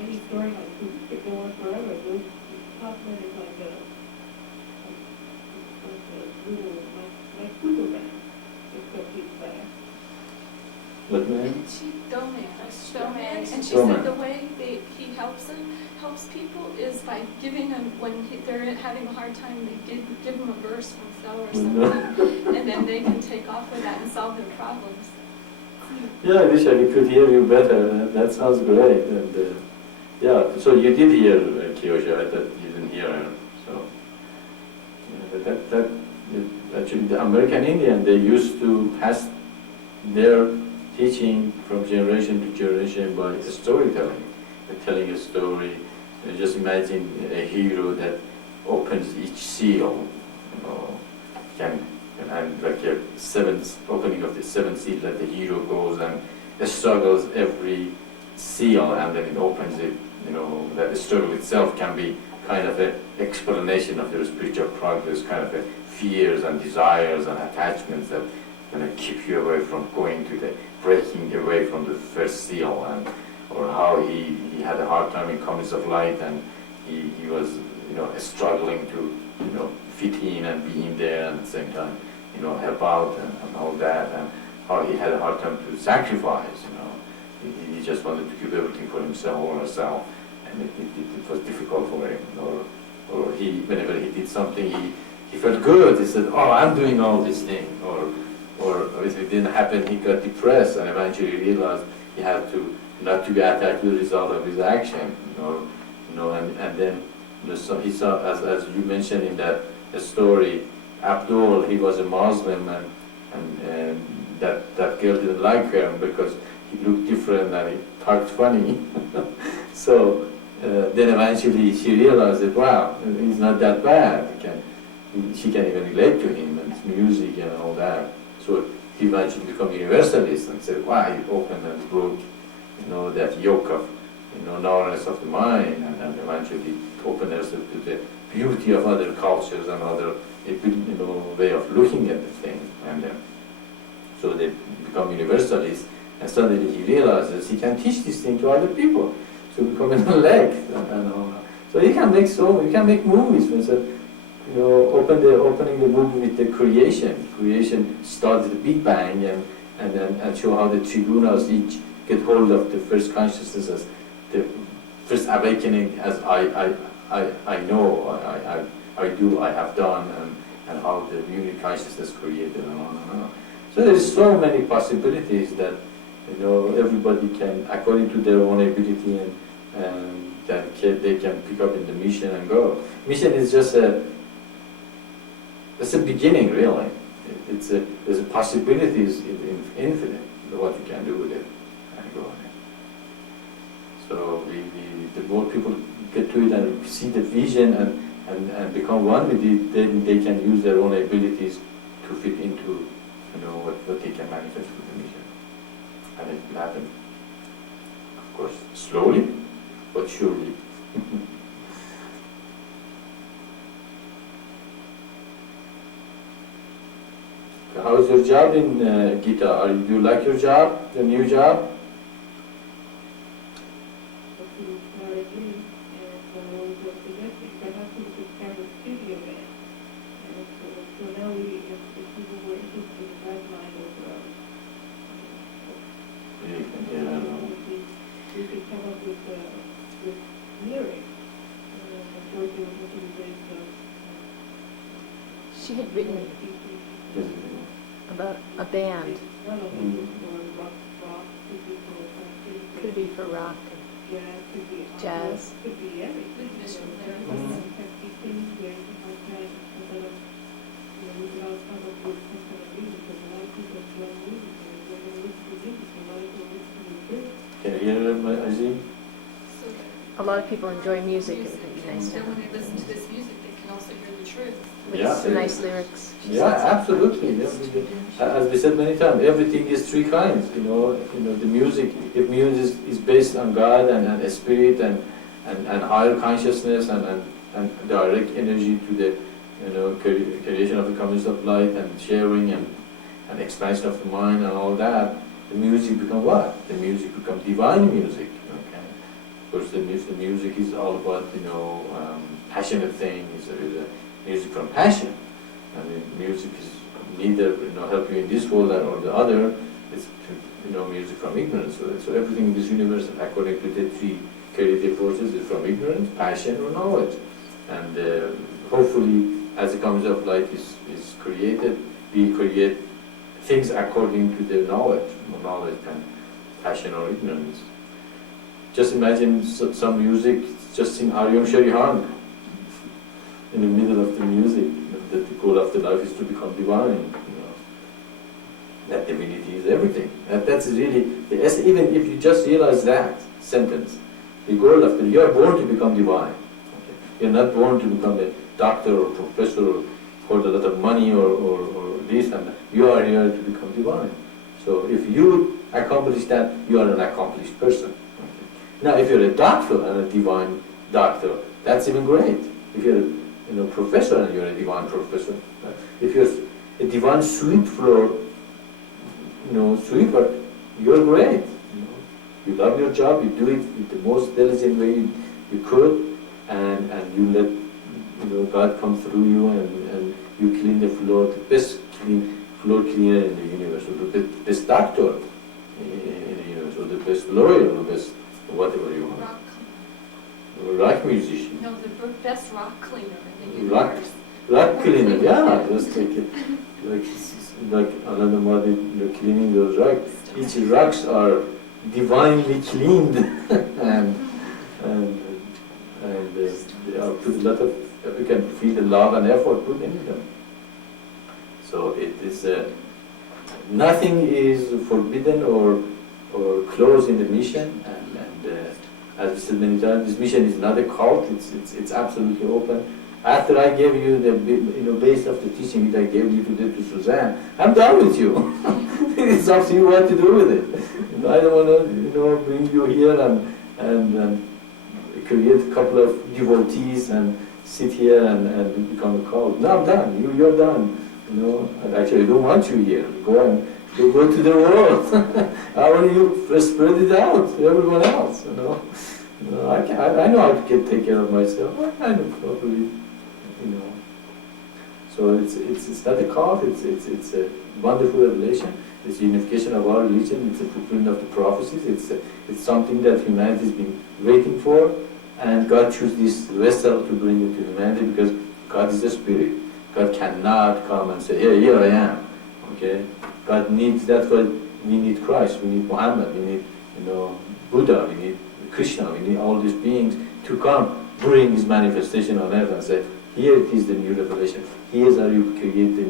any story could go on forever. Those top men is like a little like Superman, except he's fast. What man? Thoman. And she Thoman. said the way he helps people is by giving them, when they're having a hard time, they give them a verse from so or something, and then they can take off with that and solve their problems. Yeah, I wish I could hear you better. That sounds great. And yeah, so you did hear Kyosha. I thought you didn't hear her. So yeah, that actually the American Indian, they used to pass their teaching from generation to generation by storytelling. Telling a story. Just imagine a hero that opens each seal, and like a seventh opening of the seventh seal, that the hero goes and struggles every seal, and then it opens it. That the struggle itself can be kind of an explanation of their spiritual progress, kind of fears and desires and attachments that keep you away from going to the breaking away from the first seal, or how he had a hard time in comings of light, and he was struggling to fit in and be in there, and at the same time help out and all that, and how he had a hard time to sacrifice. He just wanted to keep everything for himself or herself, and it was difficult for him. Or he, whenever he did something, he felt good. He said, "Oh, I'm doing all this thing." Or if it didn't happen, he got depressed and eventually realized he had to not to be attacked with the result of his action. And then he saw, as you mentioned in that story, Abdul, he was a Muslim, and that girl didn't like him because he looked different and he talked funny. So then eventually she realized that, wow, he's not that bad. She can even relate to him and his music and all that. So he eventually became universalist and said, wow, he opened and broke, that yoke of, narrowness of the mind, and eventually opened herself to the beauty of other cultures and other, way of looking at the thing. And so they become universalists, and suddenly he realizes he can teach this thing to other people. So become an elect, and all that. So you can make movies. For instance, opening the movie with the creation. Creation starts the Big Bang, and show how the tribunas each get hold of the first consciousness as the first awakening, as I know, I do, I have done, and how the unit consciousness created, and on and on. So there's so many possibilities that everybody can, according to their own ability, and that they can pick up in the mission and go. Mission is just it's a beginning, really. There's a possibilities in infinite what you can do with it and go on it. So the more people get to it and see the vision and become one with it, then they can use their own abilities to fit into what they can manifest with the mission. And it will happen, of course, slowly, but surely. How's your job in Gita? Do you like your job, the new job? We could come up with lyrics. She had written about a band. Could be for rock, jazz. Could be everything. With visual We lyrics. could all come up with some kind of music, because a lot of people love music, and when they listen to music, a lot of people listen to music. Can you hear it, Azim? So A lot of people enjoy music. It would be and nice then when they listen to this music, they can also hear the truth. with Yeah. some nice lyrics. Yeah, absolutely. Yeah. As we said many times, everything is three kinds. The music. If music is based on God and a spirit and higher consciousness and direct energy to the creation of the community of light and sharing and expansion of the mind and all that, the music becomes what? The music becomes divine music. Okay. Of course, the music is all about passionate things. Music from passion. I mean, music is neither help you in this world or the other. It's music from ignorance. So everything in this universe, according to the three creative forces, is from ignorance, passion, or knowledge. And hopefully, as the comes of light is created, we create things according to the knowledge and passion or ignorance. Just imagine some music, just sing Haryam Sharihan in the middle of the music. That the goal of the life is to become divine. That divinity is everything. That's really the essence. Even if you just realize that sentence, the goal of you are born to become divine. Okay? You're not born to become a doctor or professor or hold a lot of money or this and that. You are here to become divine. So if you accomplish that, you are an accomplished person. Okay? Now, if you're a doctor and a divine doctor, that's even great. If you're a professor and you're a divine professor, right? If you're a divine sweep floor, sweeper, you're great. You love your job, you do it with the most diligent way you could, and you let God come through you, and you clean the floor, the best floor cleaner in the universe, or the best doctor in the universe, or the best lawyer, or the best whatever you want. Rock musician. No, the best rock cleaner in the universe. Rock cleaner, yeah, just like another mother cleaning those rocks. Each rocks are divinely cleaned and they are put a lot of, we can feel the love and effort put into them. So it is, nothing is forbidden or closed in the mission, and as we said many times, this mission is not a cult, it's absolutely open. After I gave you the base of the teaching that I gave you to Suzanne, I'm done with you. It's up to you what to do with it. I don't want to bring you here and create a couple of devotees and sit here and become a cult. No, I'm done. You're done. Actually, I don't want you here. Go to the world. I want you to spread it out to everyone else. I know how to take care of myself. I know properly. So it's not a cult. It's a wonderful revelation. It's the unification of our religion. It's a fulfillment of the prophecies. It's something that humanity has been waiting for, and God chose this vessel to bring it to humanity because God is a spirit. God cannot come and say, "Hey, here I am." Okay? God needs. That's why we need Christ. We need Muhammad. We need Buddha. We need Krishna. We need all these beings to come, bring His manifestation on earth and say, "Here it is, the new revelation. Here's how you create the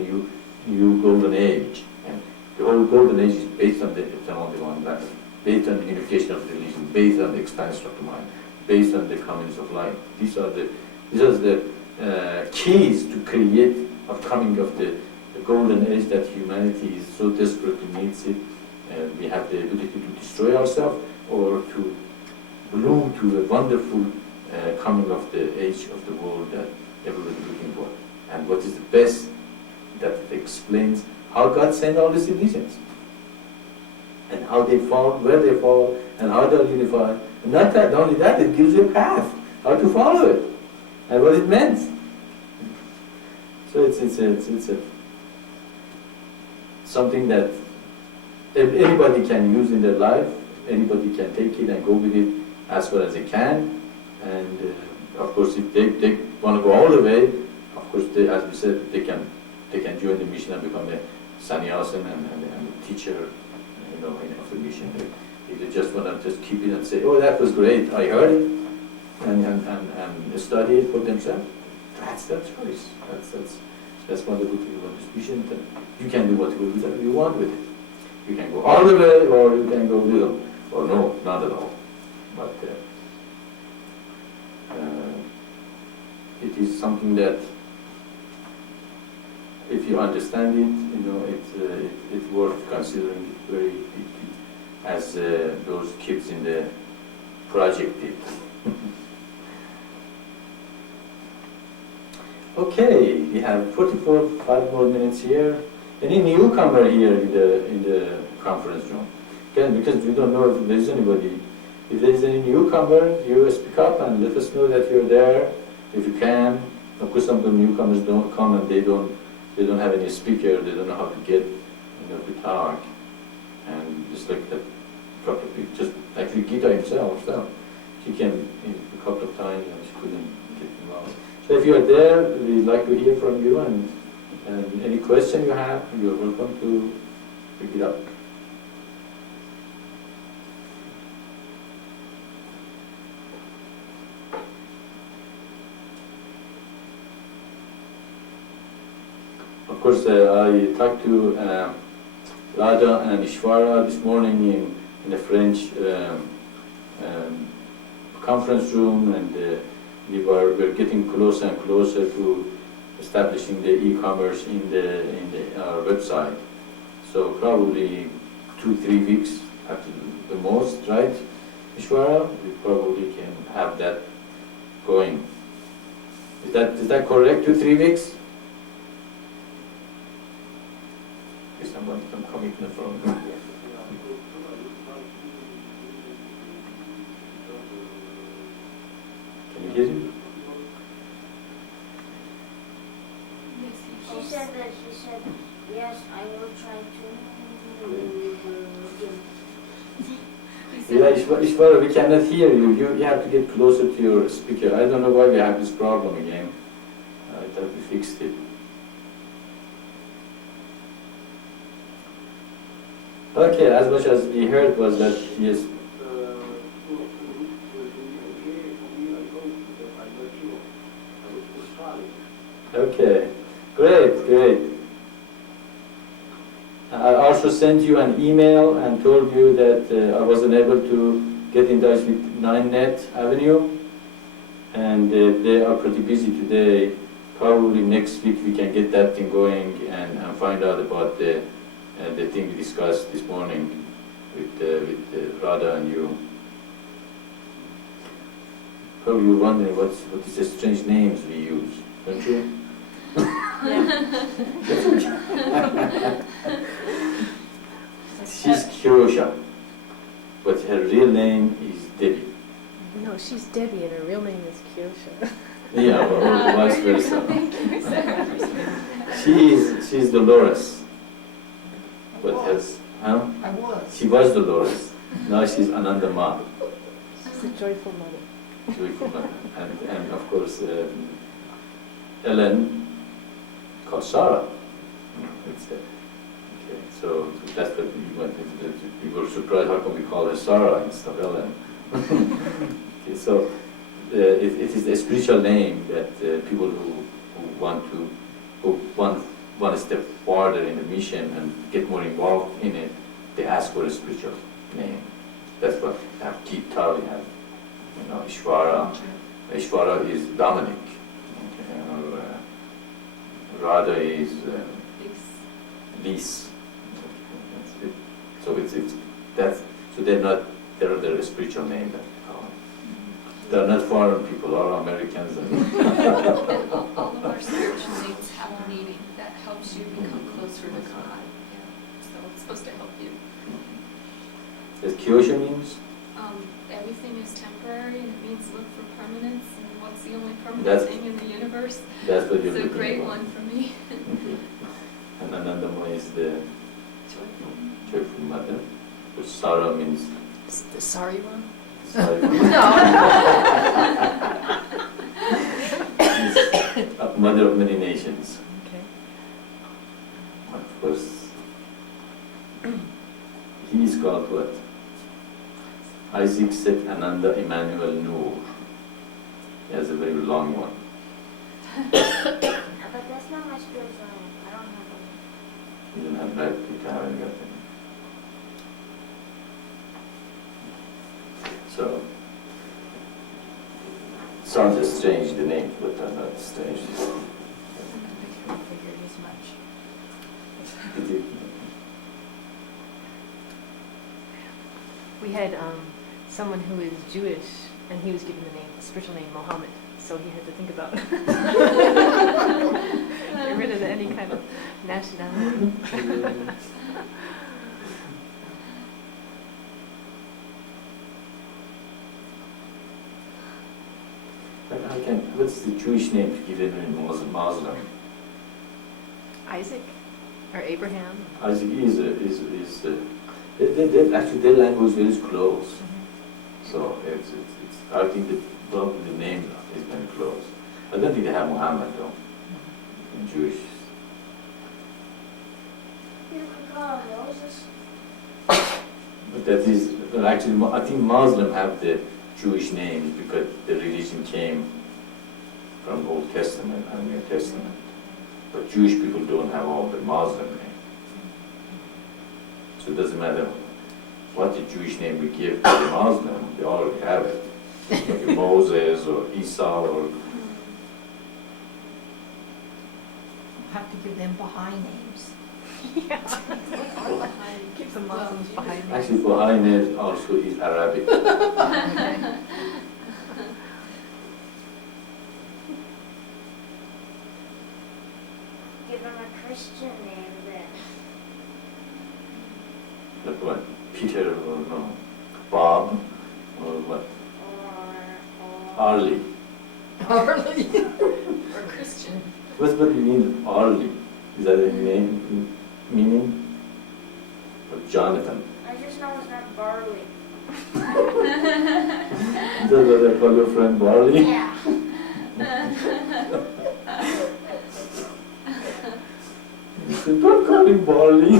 new golden age." And the whole golden age is based on the one level, based on the unification of religion, based on the expansion of the mind, based on the comings of light. These are the keys to create of coming of the golden age that humanity is so desperately needs it. And we have the ability to destroy ourselves or to bloom to a wonderful coming of the age of the world that everybody is looking for. And what is the best that explains how God sent all these religions and how they fall, where they fall, and how they're unified. And not only that, it gives you a path how to follow it and what it meant. So it's something that anybody can use in their life. Anybody can take it and go with it as far as they can. And of course, if they want to go all the way, of course, as we said, they can join the mission and become a sannyasin and a teacher, of the mission. If they just want to just keep it and say, "Oh, that was great, I heard it," and study it for themselves, that's their choice. That's wonderful to do on this mission. You can do whatever you want with it. You can go all the way, or you can go little, or no, not at all. But it is something that, if you understand it, it's worth considering it very deeply, as those kids in the project did. Okay, we have 5 more minutes here. Any newcomer here in the conference room? Again, because we don't know if there's anybody. If there's any newcomer, you speak up and let us know that you're there, if you can. Of course, some of the newcomers don't come and they don't have any speaker. They don't know how to get, to talk. And just like that couple of people, just actually Gita himself, she came in a couple of times and she couldn't get involved. So if you are there, we'd like to hear from you, and any question you have, you're welcome to pick it up. Of course, I talked to Radha and Ishwara this morning in a French conference room, and we're getting closer and closer to establishing the e-commerce in our website. So probably 2-3 weeks at the most, right, Ishwara? We probably can have that going. Is that correct? 2-3 weeks? Someone can come in the front. Can you hear him? She said, yes, I will try to. Yeah, Ishwara, we cannot hear you. You have to get closer to your speaker. I don't know why we have this problem again. I thought we fixed it. Okay, as much as we heard was that yes. Okay, great. I also sent you an email and told you that I wasn't able to get in touch with 9 Net Avenue, and they are pretty busy today. Probably next week we can get that thing going and find out about the thing we discussed this morning with Radha and you. Probably you're wondering what is the strange names we use, don't you? She's Kirosha, but her real name is Debbie. No, she's Debbie and her real name is Kyosha. Yeah, or vice versa. She's Dolores, but has, huh? I was. She was Dolores. Now she's Ananda Ma, She's a joyful mother. joyful mother. And of course, Ellen called Sarah. Okay, so that's what we went into. We were surprised how come we call her Sarah instead of Ellen. Okay, so it is a spiritual name that people who want to go one step farther in the mission and get more involved in it, they ask for a spiritual name. That's what Gita we have. Ishvara. Ishvara is Dominic. Okay, or, Radha is Lise. So they're a spiritual name that we call them. They're not foreign people, are Americans. And all of our spiritual names have a meaning that helps you become closer to God. Yeah. So it's supposed to help you. As Kyosha means? Everything is temporary and it means look for permanence, and what's the only permanent That's- thing in the universe? That's what you're It's a looking great for. one for me. Okay. And Anandama is the Joyful. joyful mother, which Sara means The sorry one? sorry. Is a mother of many nations. Okay. Of course, he is called what? Isaac Set Ananda Emmanuel Noor. He has a very long one. But that's not my spiritual name. I don't have one. You don't have that, you haven't got it. So, sounds strange, the name, but they're not strange. I figured as much. Did you? We had someone who is Jewish, and he was given the name, spiritual name Mohammed. So he had to think about get rid of any kind of nationality. What's the Jewish name given in Muslim? Isaac or Abraham. Isaac is actually their language is close. So it's I think the name is very close. I don't think they have Muhammad though. In Jewish. You could call him Moses. But that is actually I think Muslim have the Jewish names because the religion came from Old Testament and New Testament. But Jewish people don't have all the Muslim names. So it doesn't matter what the Jewish name we give to the Muslim, they already have it. Like Moses or Esau or Have to give them Baha'i names. Keep the Muslims behind me. actually Baha'i name also is Arabic. Give him a Christian name then. Like what? Peter or no? Bob or what? Or Arlie. Harley. Or Christian. What's what you mean Arlie? Is that a name meaning? Or Jonathan? I just know it's not barley. Is that what they call your friend Barley? Yeah. He said, don't call him Barley.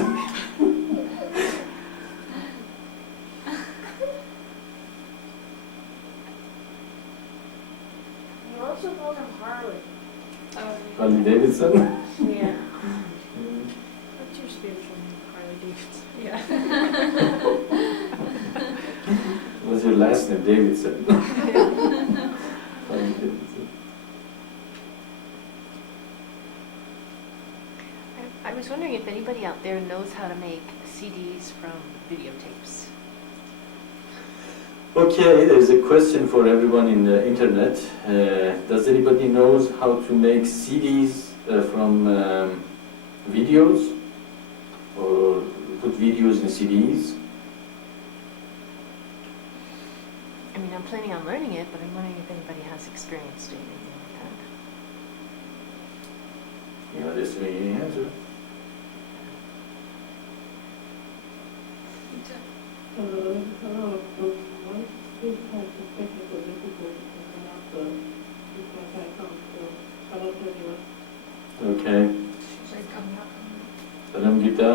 You also called him Harley. Harley Davidson? Yeah. What's your spiritual name, Harley Davidson? Yeah. What's your last name? Davidson. Harley Davidson. I was wondering if anybody out there knows how to make CDs from videotapes. Okay, there's a question for everyone in the internet. Does anybody knows how to make CDs from videos, or put videos in CDs? I mean, I'm planning on learning it, but I'm wondering if anybody has experience doing anything like that. You're not estimating any answer. One is has some technical difficulties to come out the, this song, so hello to everyone. Okay. She's like coming up. Salam Gita.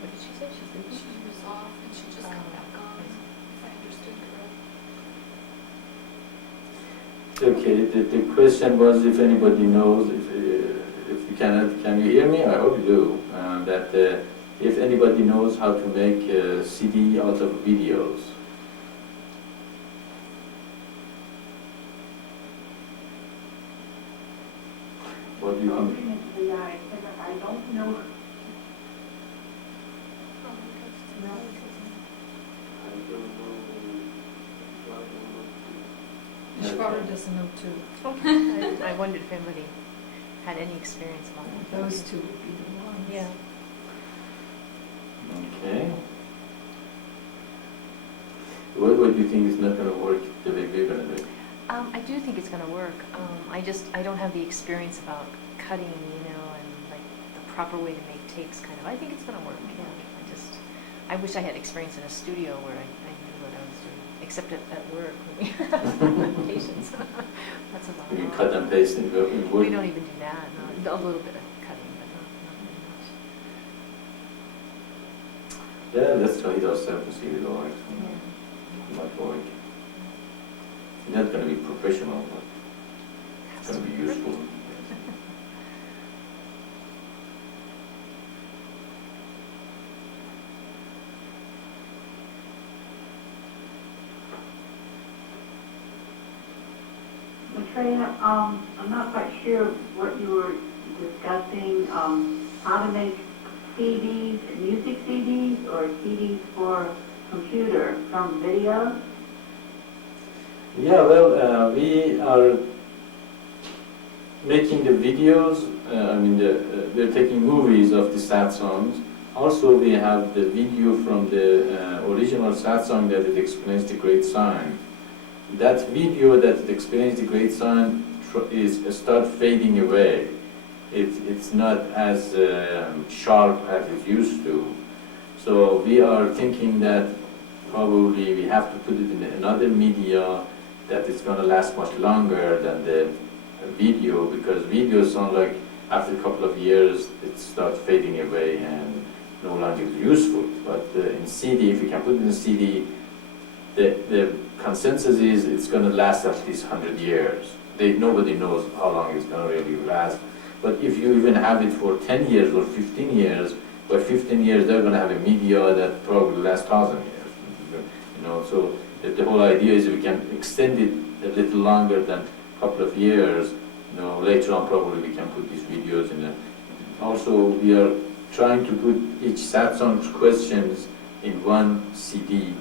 What did she say? She's leaving? She was off and she just come back on, if I understood correctly. Okay, the question was if anybody knows, if you cannot, can you hear me? I hope you do. That if anybody knows how to make a CD out of videos. What do you think? I don't know. Shvara doesn't know too. I wondered if anybody had any experience about it. Those two would be the ones. Yeah. Okay. What do you think is not going to work the way we're going to do? I do think it's going to work. I don't have the experience about cutting, and like the proper way to make tapes, kind of. I think it's going to work. Yeah. I wish I had experience in a studio where I knew what I was doing, except at work when we have patients. That's about You all. cut and paste in Word? We don't even do that. No, a little bit of cutting, but not very much. Yeah, let's try it ourselves and see if it works. It might work. It's not going to be professional, but it's going to be useful. Maitreya, I'm not quite sure what you were discussing, how to make CDs, music CDs, or CDs for computer from video? Yeah, well, we are making the videos, we're taking movies of the Satsangs. Also, we have the video from the original Satsang that it explains the great sign. That video that it explains the great sign start fading away. It's not as sharp as it used to. So we are thinking that probably we have to put it in another media that is going to last much longer than the video, because videos sound like after a couple of years it starts fading away and no longer useful. But in CD, if you can put it in CD, the consensus is it's going to last at least 100 years. Nobody knows how long it's going to really last. But if you even have it for 10 years or 15 years, by 15 years they're going to have a media that probably lasts 1,000 years. So the whole idea is we can extend it a little longer than a couple of years. Later on probably we can put these videos in there. Also, we are trying to put each satsang's questions in one CD,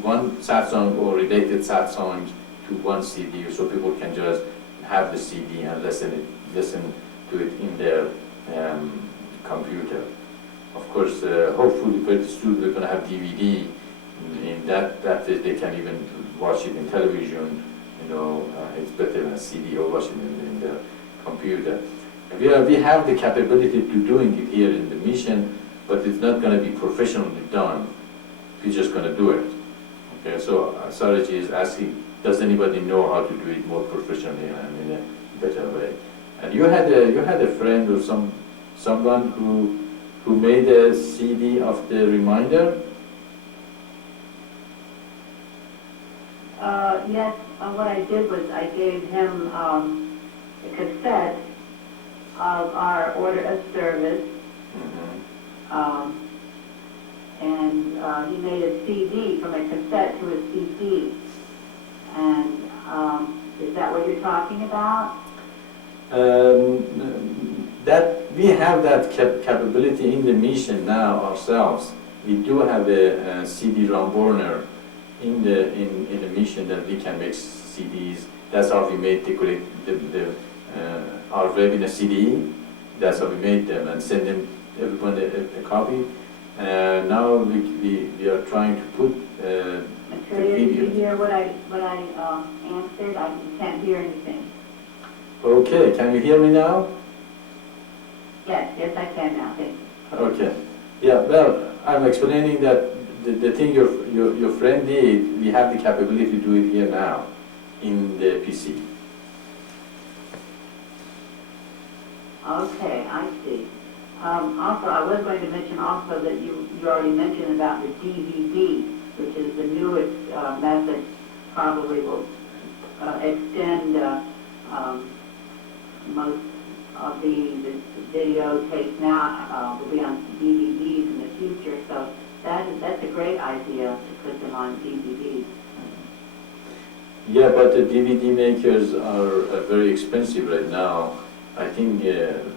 one satsang or related satsangs to one CD, so people can just have the CD and listen to it in their computer. Of course, hopefully pretty soon we're going to have DVD. In that they can even watch it in television. It's better than a CD or watch it in their computer. We have the capability to doing it here in the mission, but it's not going to be professionally done. We're just going to do it. Okay, so Saraji is asking, does anybody know how to do it more professionally and in a better way? And you had a friend or someone who made a CD of the reminder. Yes, what I did was I gave him a cassette of our order of service, and he made a CD from a cassette to a CD. And is that what you're talking about? That we have that capability in the mission now ourselves. We do have a CD-ROM burner in the mission that we can make CDs. That's how we made our web in a CD. That's how we made them and send them everyone a copy. Now we are trying to put Maitreya, did you hear what I answered? I can't hear anything. Okay, can you hear me now? Yes, I can now, thank you. Okay. Yeah, well, I'm explaining that the thing your friend did, we have the capability to do it here now in the PC. Okay, I see. Also, I was going to mention also that you already mentioned about the DVD, which is the newest method, probably will extend most of the video tapes now will be on DVDs in the future, so that's a great idea to put them on DVDs. Yeah, but the DVD makers are very expensive right now. I think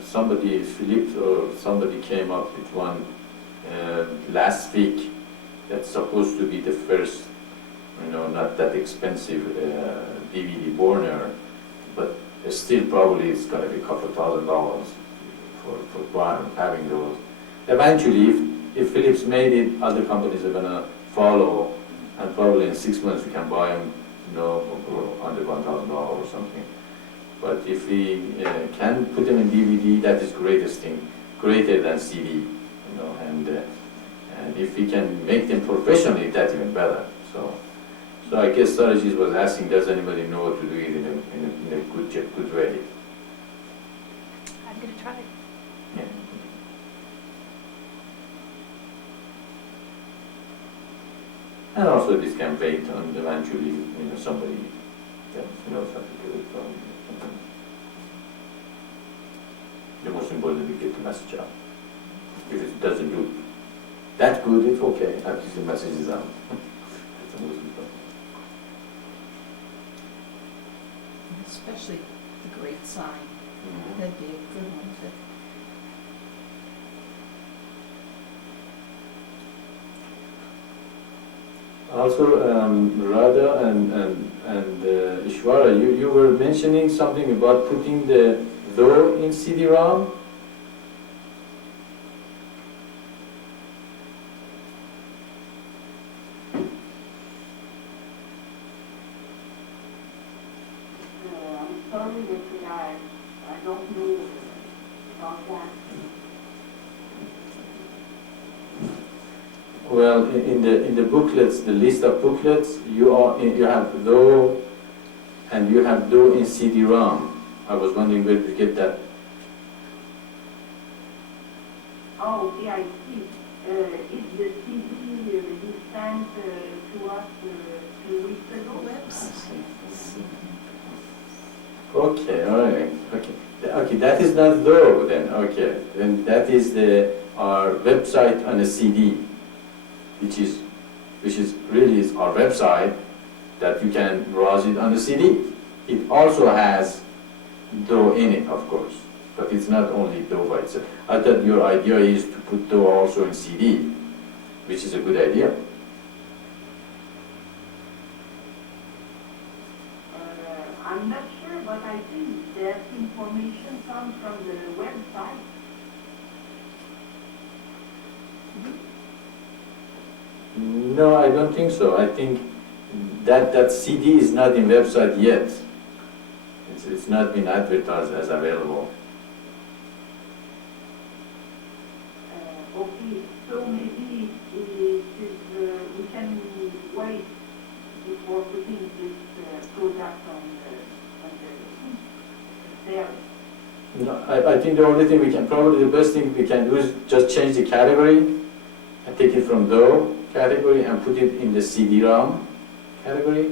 somebody, Philips or somebody came up with one last week that's supposed to be the first, not that expensive DVD burner, but still probably it's going to be a couple $1,000 for having those. Eventually, if Philips made it, other companies are going to follow, and probably in 6 months we can buy them, under $1,000 or something. But if we can put them in DVD, that is greatest thing, greater than CD, and if we can make them professionally, that's even better. So I guess Strategies was asking, does anybody know how to do it in a good way? I'm going to try it. Yeah. And also this can wait on eventually, somebody that knows how to do it. The most important is to get the message out. If it doesn't do that good, it's okay. At least the message is out. That's the most important. Especially the great sign. That'd be a good one to. Also, Radha and Ishwara, you were mentioning something about putting the though in CD-ROM. I'm sorry that I don't know about that. Well, in the booklets, the list of booklets, you have though, and you have though in CD-ROM. I was wondering where to get that. Oh, okay, I see. Is the CD you sent to us 2 weeks ago? Okay, all right. Okay, that is not though then. Okay, then that is our website on a CD, which is really our website that you can browse it on the CD. It also has though in it, of course, but it's not only though by itself. I thought your idea is to put though also in CD, which is a good idea. I'm not sure, but I think that information comes from the website. No, I don't think so. I think that CD is not in website yet. It's not been advertised as available. Okay, so maybe we can wait before putting this product on the sale. No, I think the only thing the best thing we can do is just change the category and take it from though category and put it in the CD-ROM category.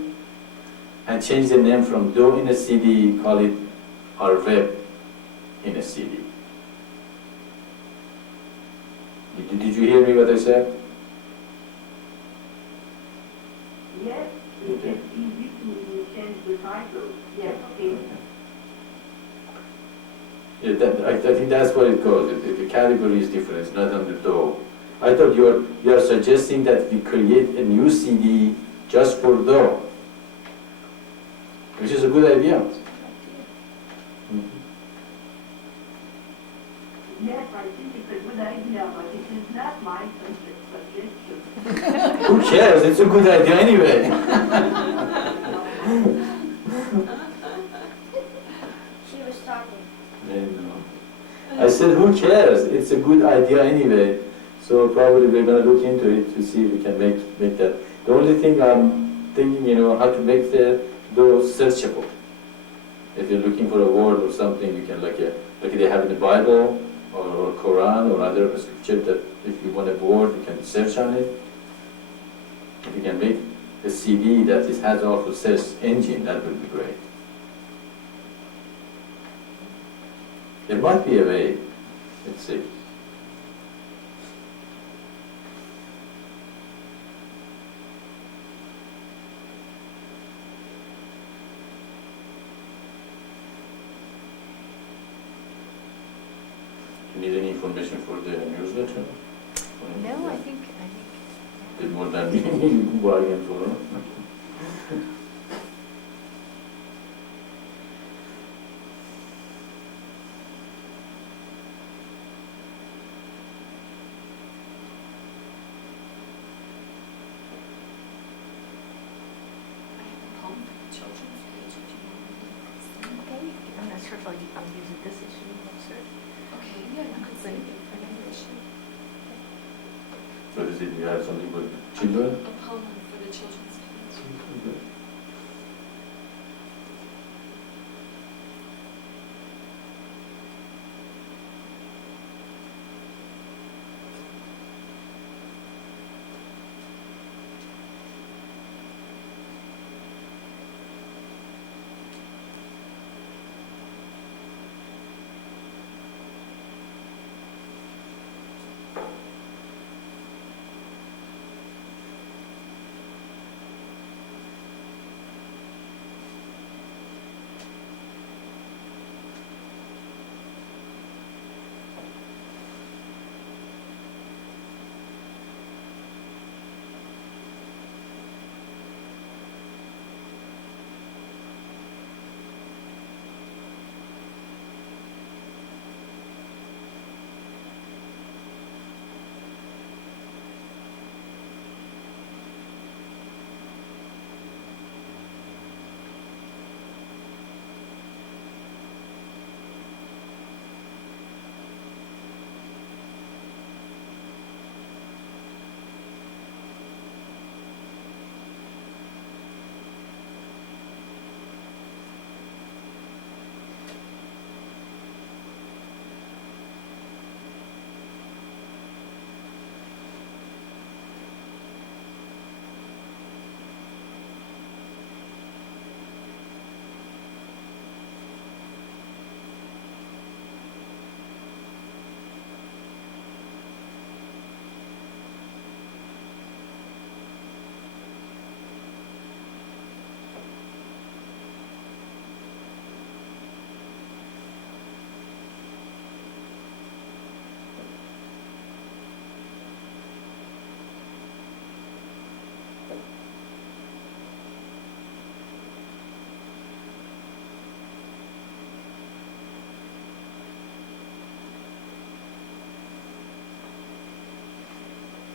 and change the name from Do in a CD, call it our web in a CD. Did you hear me what I said? Yes, it's easy to change the title. Yes, okay. Yeah, I think that's what it goes. The category is different. It's not under Do. I thought you are suggesting that we create a new CD just for Do, which is a good idea. Mhm. Yes, I think it's a good idea, but it is not my suggestion. Who cares? It's a good idea anyway. She was talking. I know. I said, who cares? It's a good idea anyway. So probably we're going to look into it to see if we can make that. The only thing I'm thinking, how to make those searchable. If you're looking for a word or something, you can like they have in the Bible or Quran or other scripture that if you want a word, you can search on it. If you can make a CD that has also search engine, that would be great. There might be a way. Let's see. You need any information for the newsletter? No, I think, Did more than you bargained for. okay, I'm not sure if I'll use it this issue, no, sir. What is it? You have something for children? A poem for the children's class.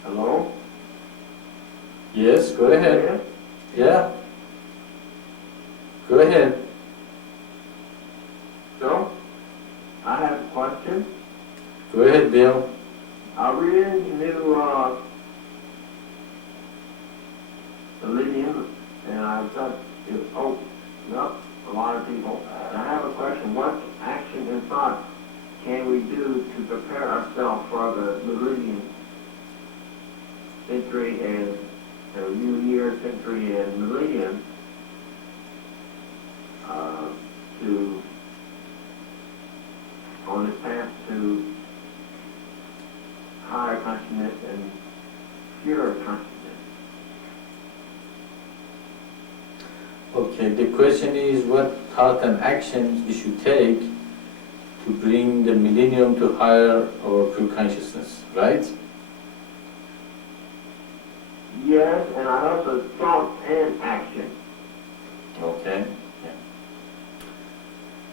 Hello? Yes, go ahead. Yeah. Go ahead. So, I have a question. Go ahead, Bill. I really knew the Lydian, and I thought it opened up a lot of people. And I have a question. What action and thought can we do to prepare ourselves for the Lydian century and New Year century and millennium higher consciousness and pure consciousness. Okay, the question is what thought and actions we should take to bring the millennium to higher or pure consciousness, right? Yes, and I also thought and action. Okay. Yeah.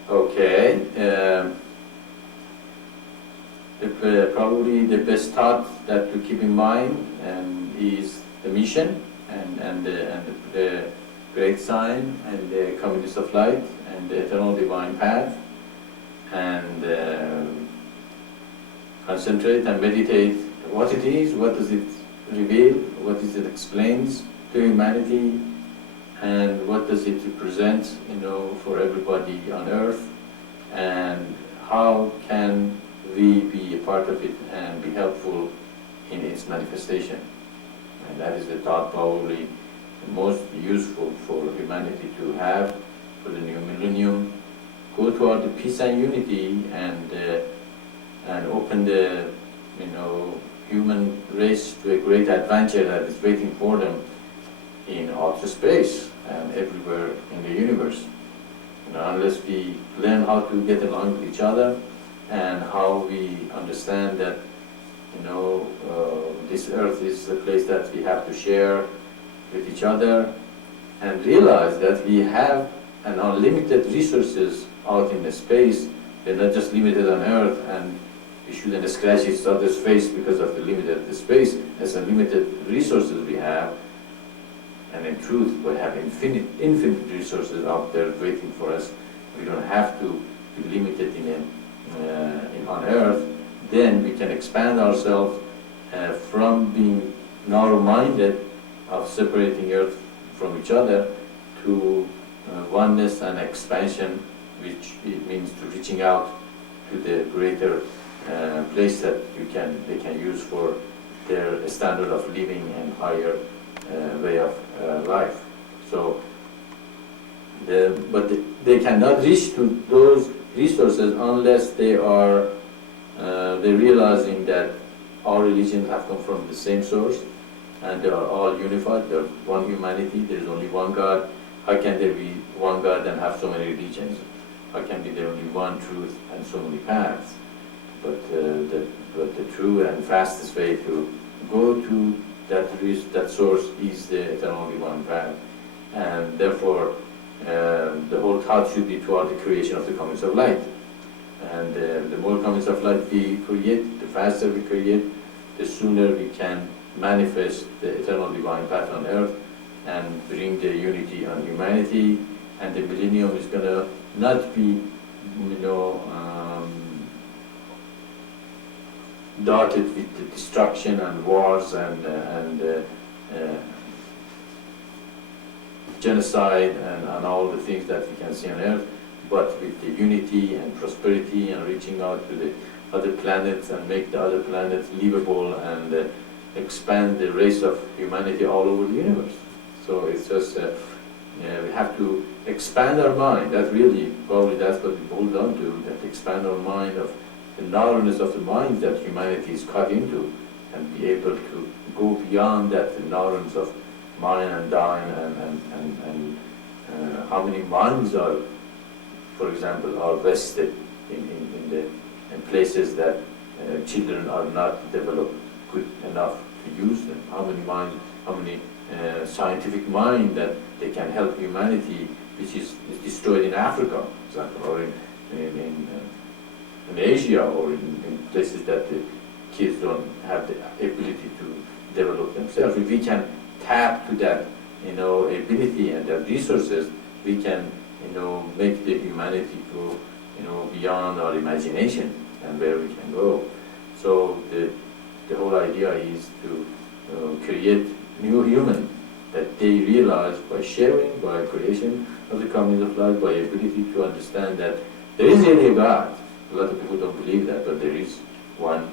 Okay. Probably the best thought that to keep in mind is the mission and the great sign and the communities of light and the eternal divine path, and concentrate and meditate what it is, what does it reveal, what does it explains to humanity, and what does it represent, for everybody on earth, and how can we be a part of it and be helpful in its manifestation. And that is the thought probably the most useful for humanity to have for the new millennium. Go toward the peace and unity and open the human race to a great adventure that is waiting for them in outer space and everywhere in the universe. Unless we learn how to get along with each other and how we understand that this earth is a place that we have to share with each other, and realize that we have an unlimited resources out in the space. They're not just limited on earth, and we shouldn't scratch each other's face because of the limited space. As unlimited resources we have, and in truth we have infinite resources out there waiting for us. We don't have to be limited on earth. Then we can expand ourselves from being narrow-minded of separating earth from each other to oneness and expansion, which it means to reaching out to the greater place that they can use for their standard of living and higher way of life. So, but they cannot reach to those resources unless they're realizing that all religions have come from the same source and they are all unified. They're one humanity. There is only one God. How can there be one God and have so many religions? How can be there only one truth and so many paths? But the true and fastest way to go to that source is the eternal divine path, and therefore the whole thought should be toward the creation of the comets of light. And the more comets of light we create, the faster we create, the sooner we can manifest the eternal divine path on earth and bring the unity on humanity. And the millennium is going to not be, dotted with the destruction and wars and genocide and all the things that we can see on earth, but with the unity and prosperity and reaching out to the other planets and make the other planets livable and expand the race of humanity all over the universe. So it's just, we have to expand our mind. That really, probably that's what we boil down to, that expand our mind of the narrowness of the mind that humanity is caught into, and be able to go beyond that, the narrowness of mine and thine, and how many minds are, for example, are vested in places that children are not developed good enough to use them. How many minds, how many scientific mind that they can help humanity, which is destroyed in Africa, for example, or in Asia, or in places that the kids don't have the ability to develop themselves. If we can tap to that, ability and that resources, we can, make the humanity go, beyond our imagination and where we can go. So the whole idea is to create new human that they realize by sharing, by creation of the community of life, by ability to understand that there is really a God. A lot of people don't believe that, but there is one.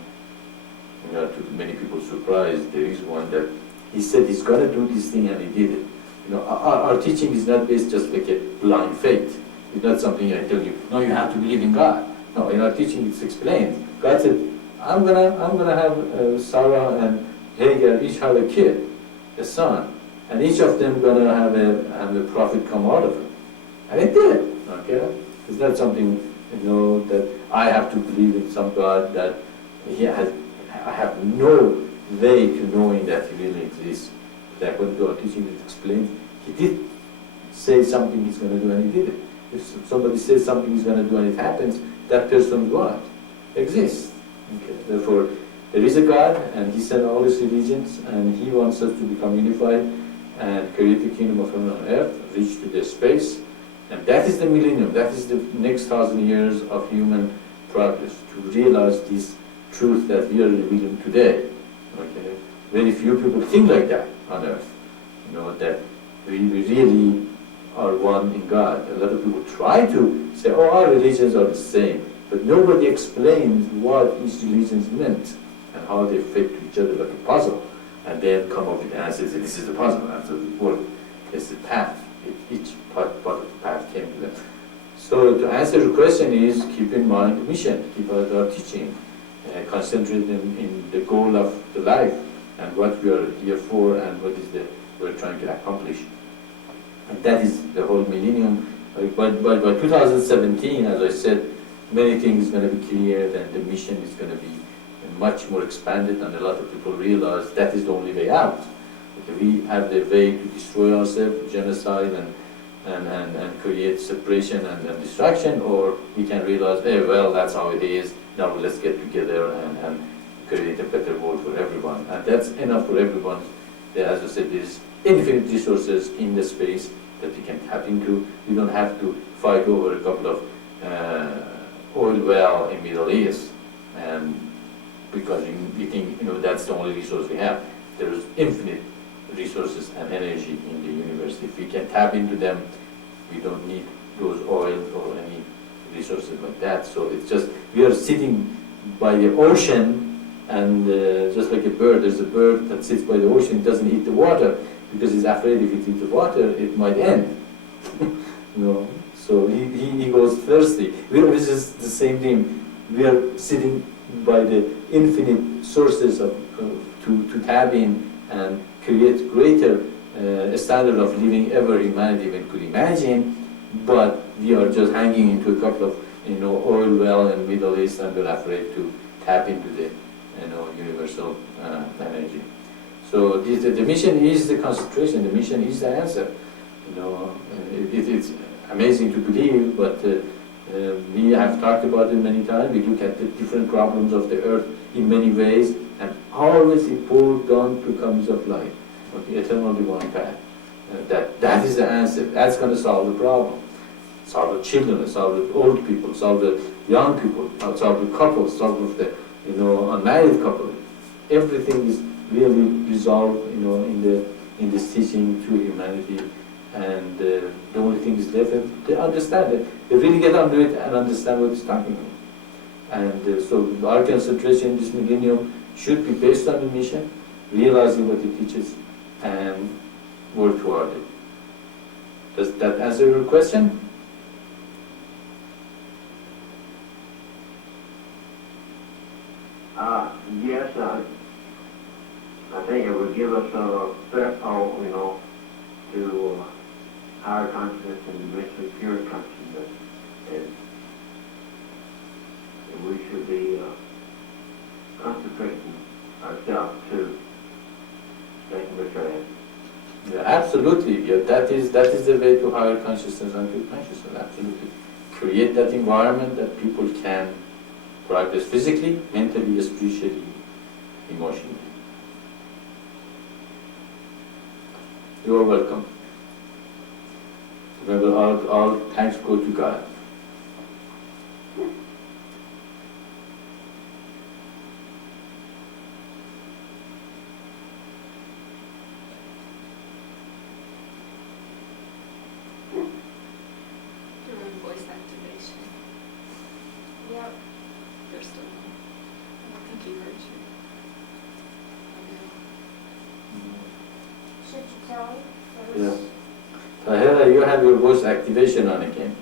To many people's surprise, there is one that he said he's going to do this thing and he did it. Our teaching is not based just like a blind faith. It's not something I tell you, no, you have to believe in God. No, in our teaching it's explained. God said, I'm gonna have Sarah and Hagar each have a kid, a son, and each of them gonna have a prophet come out of it. And it did, okay? It's not something, that I have to believe in some God that I have no way to knowing that He really exists. Like when God teaching it explains, He did say something He's going to do and He did it. If somebody says something He's going to do and it happens, that person, God, exists. Okay? Therefore, there is a God and He sent all His religions and He wants us to become unified and create the kingdom of heaven on earth, reach to the space. And that is the millennium, that is the next 1,000 years of human progress, to realize this truth that we are revealing today. Okay? Very few people think like that on earth, that we really are one in God. A lot of people try to say, oh, our religions are the same, but nobody explains what each religion meant and how they fit to each other like a puzzle, and then come up with answers, and this is the puzzle, and so it works. It's the path. Each part of the path came to them. So to answer your question is, keep in mind the mission, keep our teaching, concentrate in the goal of the life and what we are here for and what is we're trying to accomplish. And that is the whole millennium. But by 2017, as I said, many things are going to be clear, and the mission is going to be much more expanded, and a lot of people realize that is the only way out. We have the way to destroy ourselves, genocide, and create separation and destruction, or we can realize, hey, well, that's how it is, now let's get together and create a better world for everyone. And that's enough for everyone. As I said, there's infinite resources in the space that we can tap into. We don't have to fight over a couple of oil well in Middle East, and because we think that's the only resource we have. There's infinite resources and energy in the universe. If we can tap into them, we don't need those oils or any resources like that. So it's just, we are sitting by the ocean, and just like a bird, there's a bird that sits by the ocean, doesn't eat the water, because he's afraid if it eats the water, it might end. So he goes thirsty. This is the same thing. We are sitting by the infinite sources to tap in and create greater standard of living ever humanity even could imagine, but we are just hanging into a couple of oil well in Middle East, and we're afraid to tap into the universal energy. So the mission is the concentration. The mission is the answer. It's amazing to believe, but we have talked about it many times. We look at the different problems of the earth in many ways, and always it boils down to comes of life. Okay, eternally one path. That is the answer. That's going to solve the problem. Solve the children, solve the old people, solve the young people, solve the couples, solve the unmarried couple. Everything is really resolved in this teaching to humanity, and the only thing is left is to understand it. They really get under it and understand what it's talking about. And so our concentration in this millennium should be based on the mission, realizing what it teaches, and work toward it. Does that answer your question? Yes, I think it would give us a threshold, to higher consciousness and eventually pure consciousness. And we should be concentrating ourselves to taking Maitreya. Yeah, absolutely. Yeah, that is the way to higher consciousness and pure consciousness. Absolutely. Create that environment that people can practice physically, mentally, spiritually, emotionally. You are welcome. Remember, all thanks go to God. Your own voice activation. Yep. You're still on. I don't think he heard you. Should you tell me? Yeah. Tahira, you have your voice activation on again.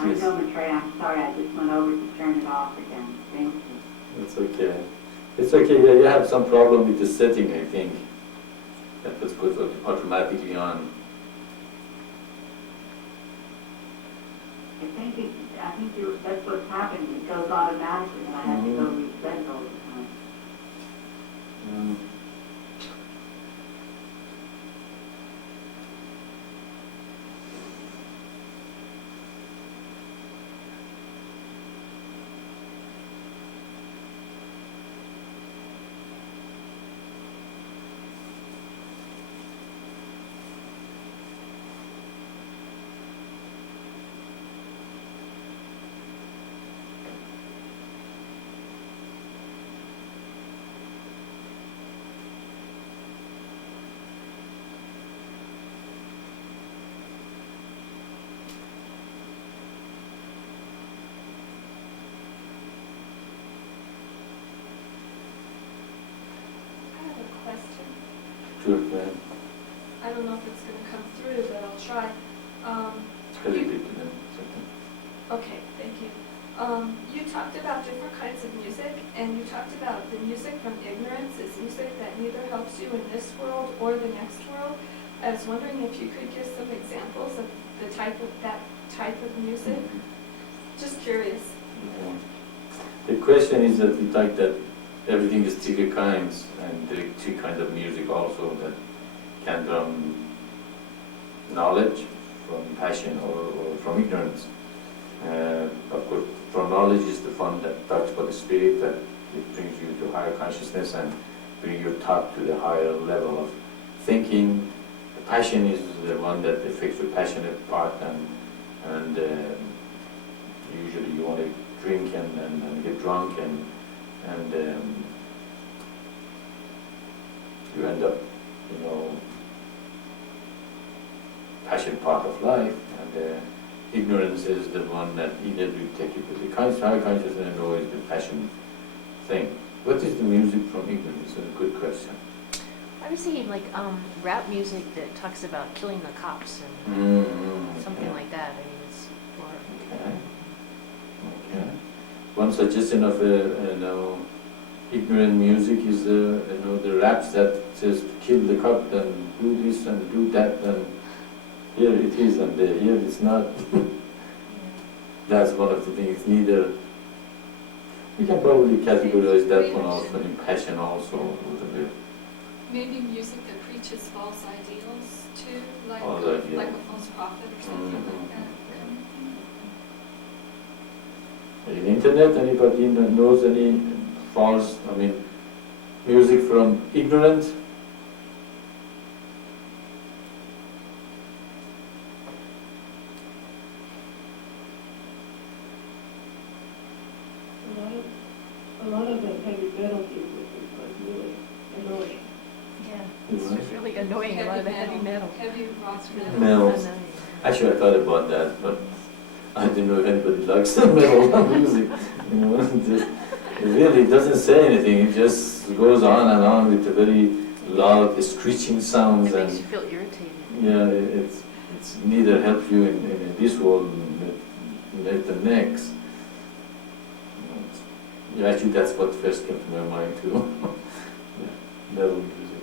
I know, Maitreya, I'm sorry, I just went over to turn it off again. Thank you. It's okay. It's okay, yeah, you have some problem with the setting, I think. That was put automatically on. I think that's what's happening. It goes automatically, and I have to go reset it all the time. Mm. I have a question. Sure, man. I don't know if it's gonna come through, but I'll try. Can you You- repeat it in a second? Okay, thank you. You talked about different kinds of music, and you talked about the music from ignorance is music that neither helps you in this world or the next world. I was wondering if you could give some examples of that type of music. Just curious. Yeah. The question is that the fact that everything is three kinds, and there are three kinds of music also that can from knowledge, from passion, or from ignorance. Of course, from knowledge is the one that talks about the spirit, that it brings you to higher consciousness and bring your thought to the higher level of thinking. The passion is the one that affects your passionate part, and usually you want to drink and get drunk, and you end up, passion part of life, and ignorance is the one that either you take it with the high consciousness or is the passion thing. What is the music from ignorance? That's a good question. I was thinking like rap music that talks about killing the cops and something like that. I mean, it's more. Okay. One suggestion of ignorant music is the raps that says kill the cop and do this and do that, and here it is and here it's not. That's one of the things. Neither. We can probably categorize that one also in passion also a little bit. Maybe music that preaches false ideals too, like False ideals. like a false prophet or something like that. In internet, anybody that knows any false, music from ignorant? A lot of the heavy metal music is like really annoying. Yeah, it's really annoying. A lot of the heavy metal. Heavy rock Really Metal. annoying. Actually, I thought about that, but I didn't know if anybody likes metal music. It really doesn't say anything. It just goes on and on with a very loud screeching sounds, It makes and you feel irritated. yeah, it's neither helps you in this world nor the next. Yeah, actually, that's what first came to my mind too. Yeah, metal music.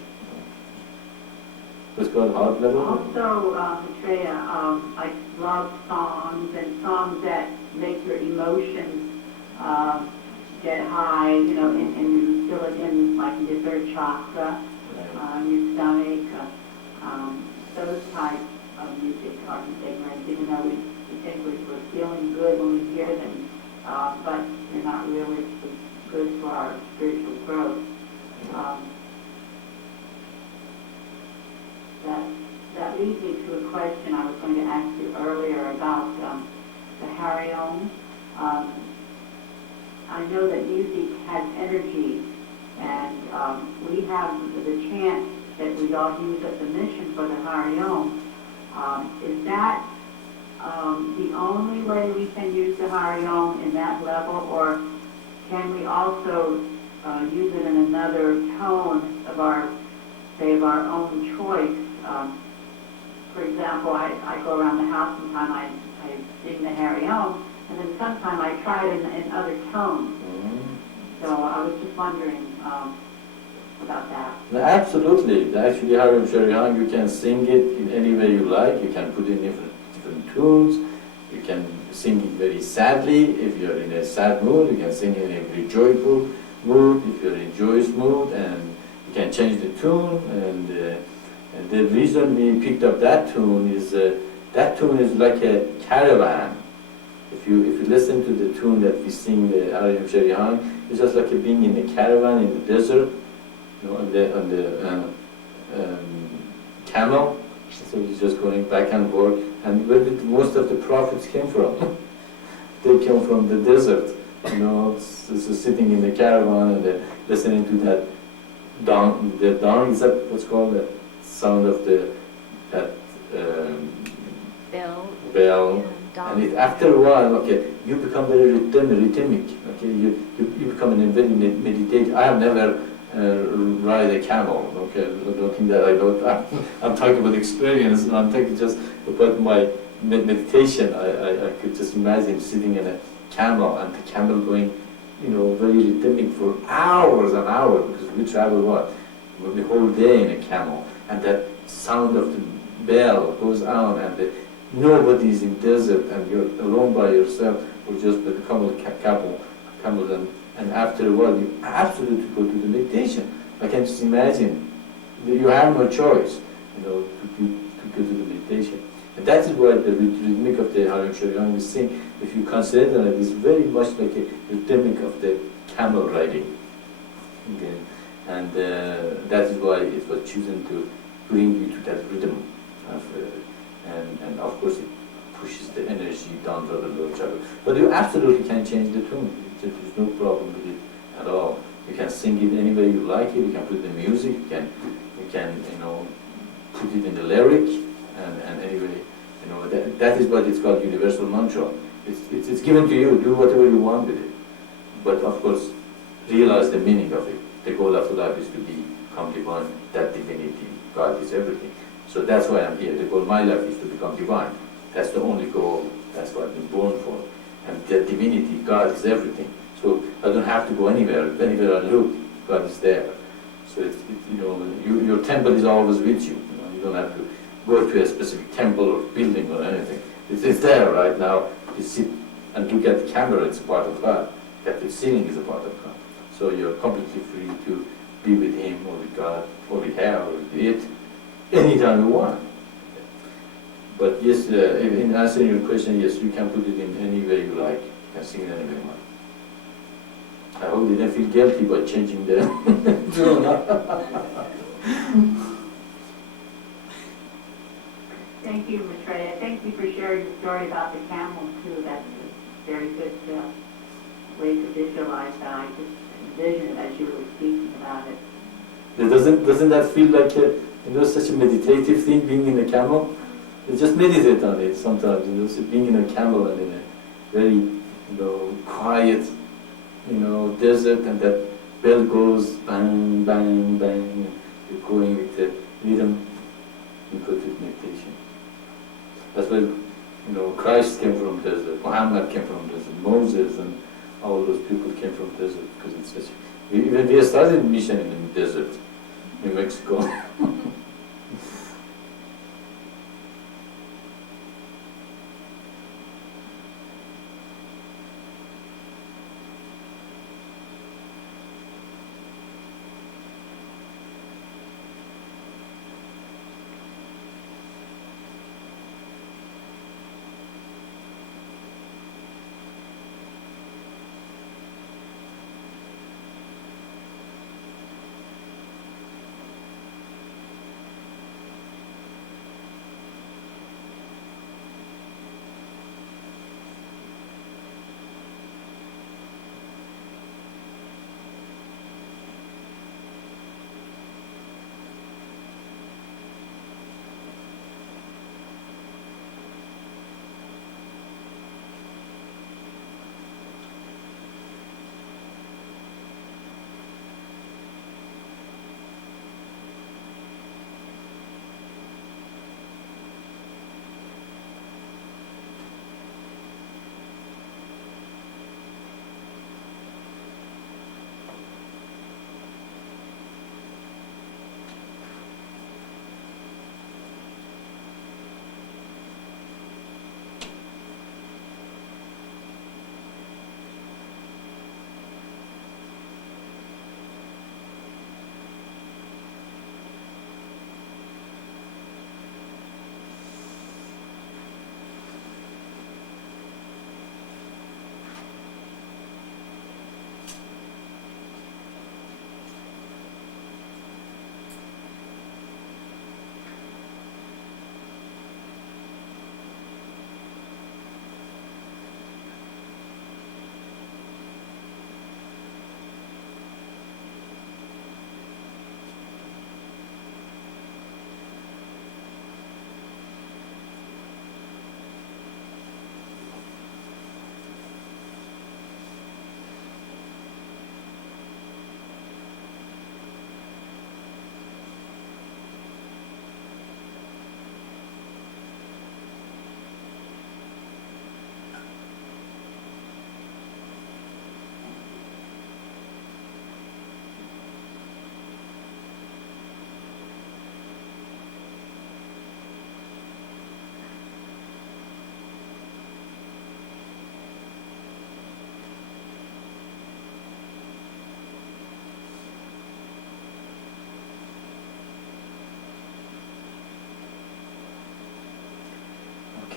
What's called hard level? Also, Maitreya, like love songs and songs that make your emotions get high, and you feel it in like your third chakra, your stomach. Those types of music are ignorant, even though we think we're feeling good when we hear them, but they're not really good for our spiritual growth. That leads me to a question I was going to ask you earlier about the Hariom. I know that music has energy, and we have the chant that we all use at the mission for the Hariom. Is that the only way we can use the Hariom in that level, or can we also use it in another tone of our own choice? For example, I go around the house sometime, I sing the Harry Om, and then sometime I tried in other tones. So I was just wondering about that. No, absolutely. Actually, Harry Om, you can sing it in any way you like. You can put in different tunes. You can sing it very sadly. If you're in a sad mood, you can sing it in a very joyful mood. If you're in a joyous mood, and you can change the tune. And the reason we picked up that tune is like a caravan. If you listen to the tune that we sing, the Arayam Sharihan, it's just like being in a caravan in the desert, you know, on the camel. So it's just going back and forth. And where did most of the prophets came from? They came from the desert, you know, so sitting in the caravan and listening to that dawn, is that what's called, the sound of that bell. And after a while, okay, you become very rhythmic. Okay, you become a very meditative. I have never ride a camel. Okay, I don't think that I don't. I'm talking about experience, and I'm talking just about my meditation. I could just imagine sitting in a camel and the camel going, you know, very rhythmic for hours and hours, because we travel the whole day in a camel, and that sound of the bell goes on, and nobody's in desert, and you're alone by yourself, or just with a camel, and after a while you absolutely go to the meditation. I can just imagine that you have no choice, you know, to go to the meditation. And that is why the rhythmic of the Harim Sharihan we sing, if you consider that, is very much like a rhythmic of the camel riding. Okay. And that is why it was chosen to bring you to that rhythm of, and of course it pushes the energy down to the low travel. But you absolutely can change the tune. There's no problem with it at all. You can sing it any way you like it. You can put the music. You can you know, put it in the lyric, and anyway, you know, that is what it's called, universal mantra. It's given to you. Do whatever you want with it. But of course, realize the meaning of it. The goal of life is to become divine. That divinity, God is everything. So that's why I'm here. The goal of my life is to become divine. That's the only goal. That's what I've been born for. And that divinity, God is everything. So I don't have to go anywhere. Anywhere I look, God is there. So you know, your temple is always with you. You know, you don't have to go to a specific temple or building or anything. It's there right now. You sit and look at the camera. It's a part of God. That the ceiling is a part of God. So you're completely free to be with Him or with God or with her or with it anytime you want. But yes, in answering your question, yes, you can put it in any way you like. You can sing it any way you want. I hope they don't feel guilty by changing the tune. Thank you, Maitreya. Thank you for sharing the story about the camel too. That's a very good way to visualize that. I just envisioned it as you were speaking about it. Doesn't that feel like such a meditative thing, being in a camel? You just meditate on it sometimes, so being in a camel and in a very, quiet, desert, and that bell goes bang, bang, bang, and you're going with the rhythm, you go to meditation. That's why, Christ came from desert, Muhammad came from desert, Moses and all those people came from desert, because it's such. Even we started mission in the desert, in Mexico.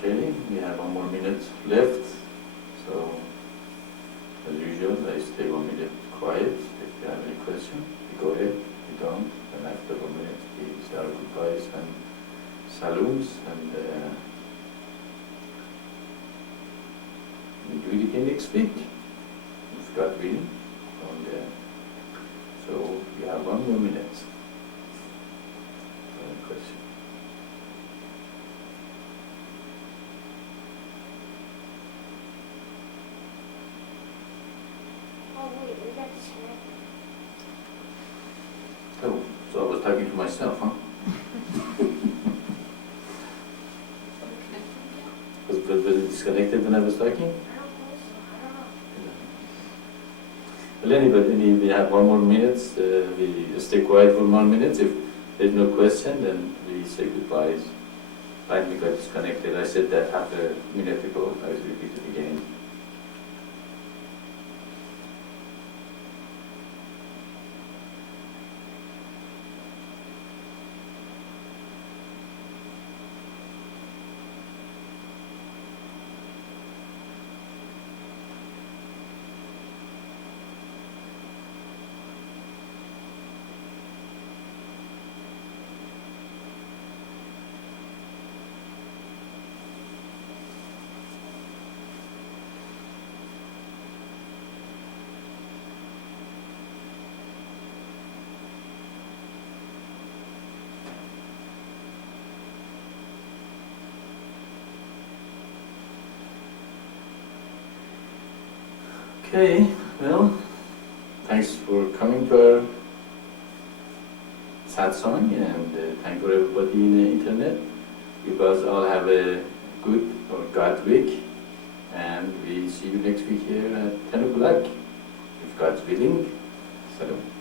Okay, we have 1 more minute left, so as usual, I stay 1 minute quiet. If you have any question, you go ahead. If you don't, then after 1 minute, we say our goodbyes and salutes, and we do it again next week, if God willing. And, so we have 1 more minute. Any question? Oh, wait, we got disconnected. Oh, so I was talking to myself, huh? Was it disconnected when I was talking? I don't think so, I don't know. Well, anyway, we have 1 more minute. We stay quiet for 1 minute. If there's no question, then we say goodbyes. Finally got disconnected. I said that half a minute ago. I will repeat it again. Okay, well, thanks for coming to our Satsang, and thank for everybody in the internet. You guys all have a good or God week, and we see you next week here at 10 o'clock. If God's willing, salam.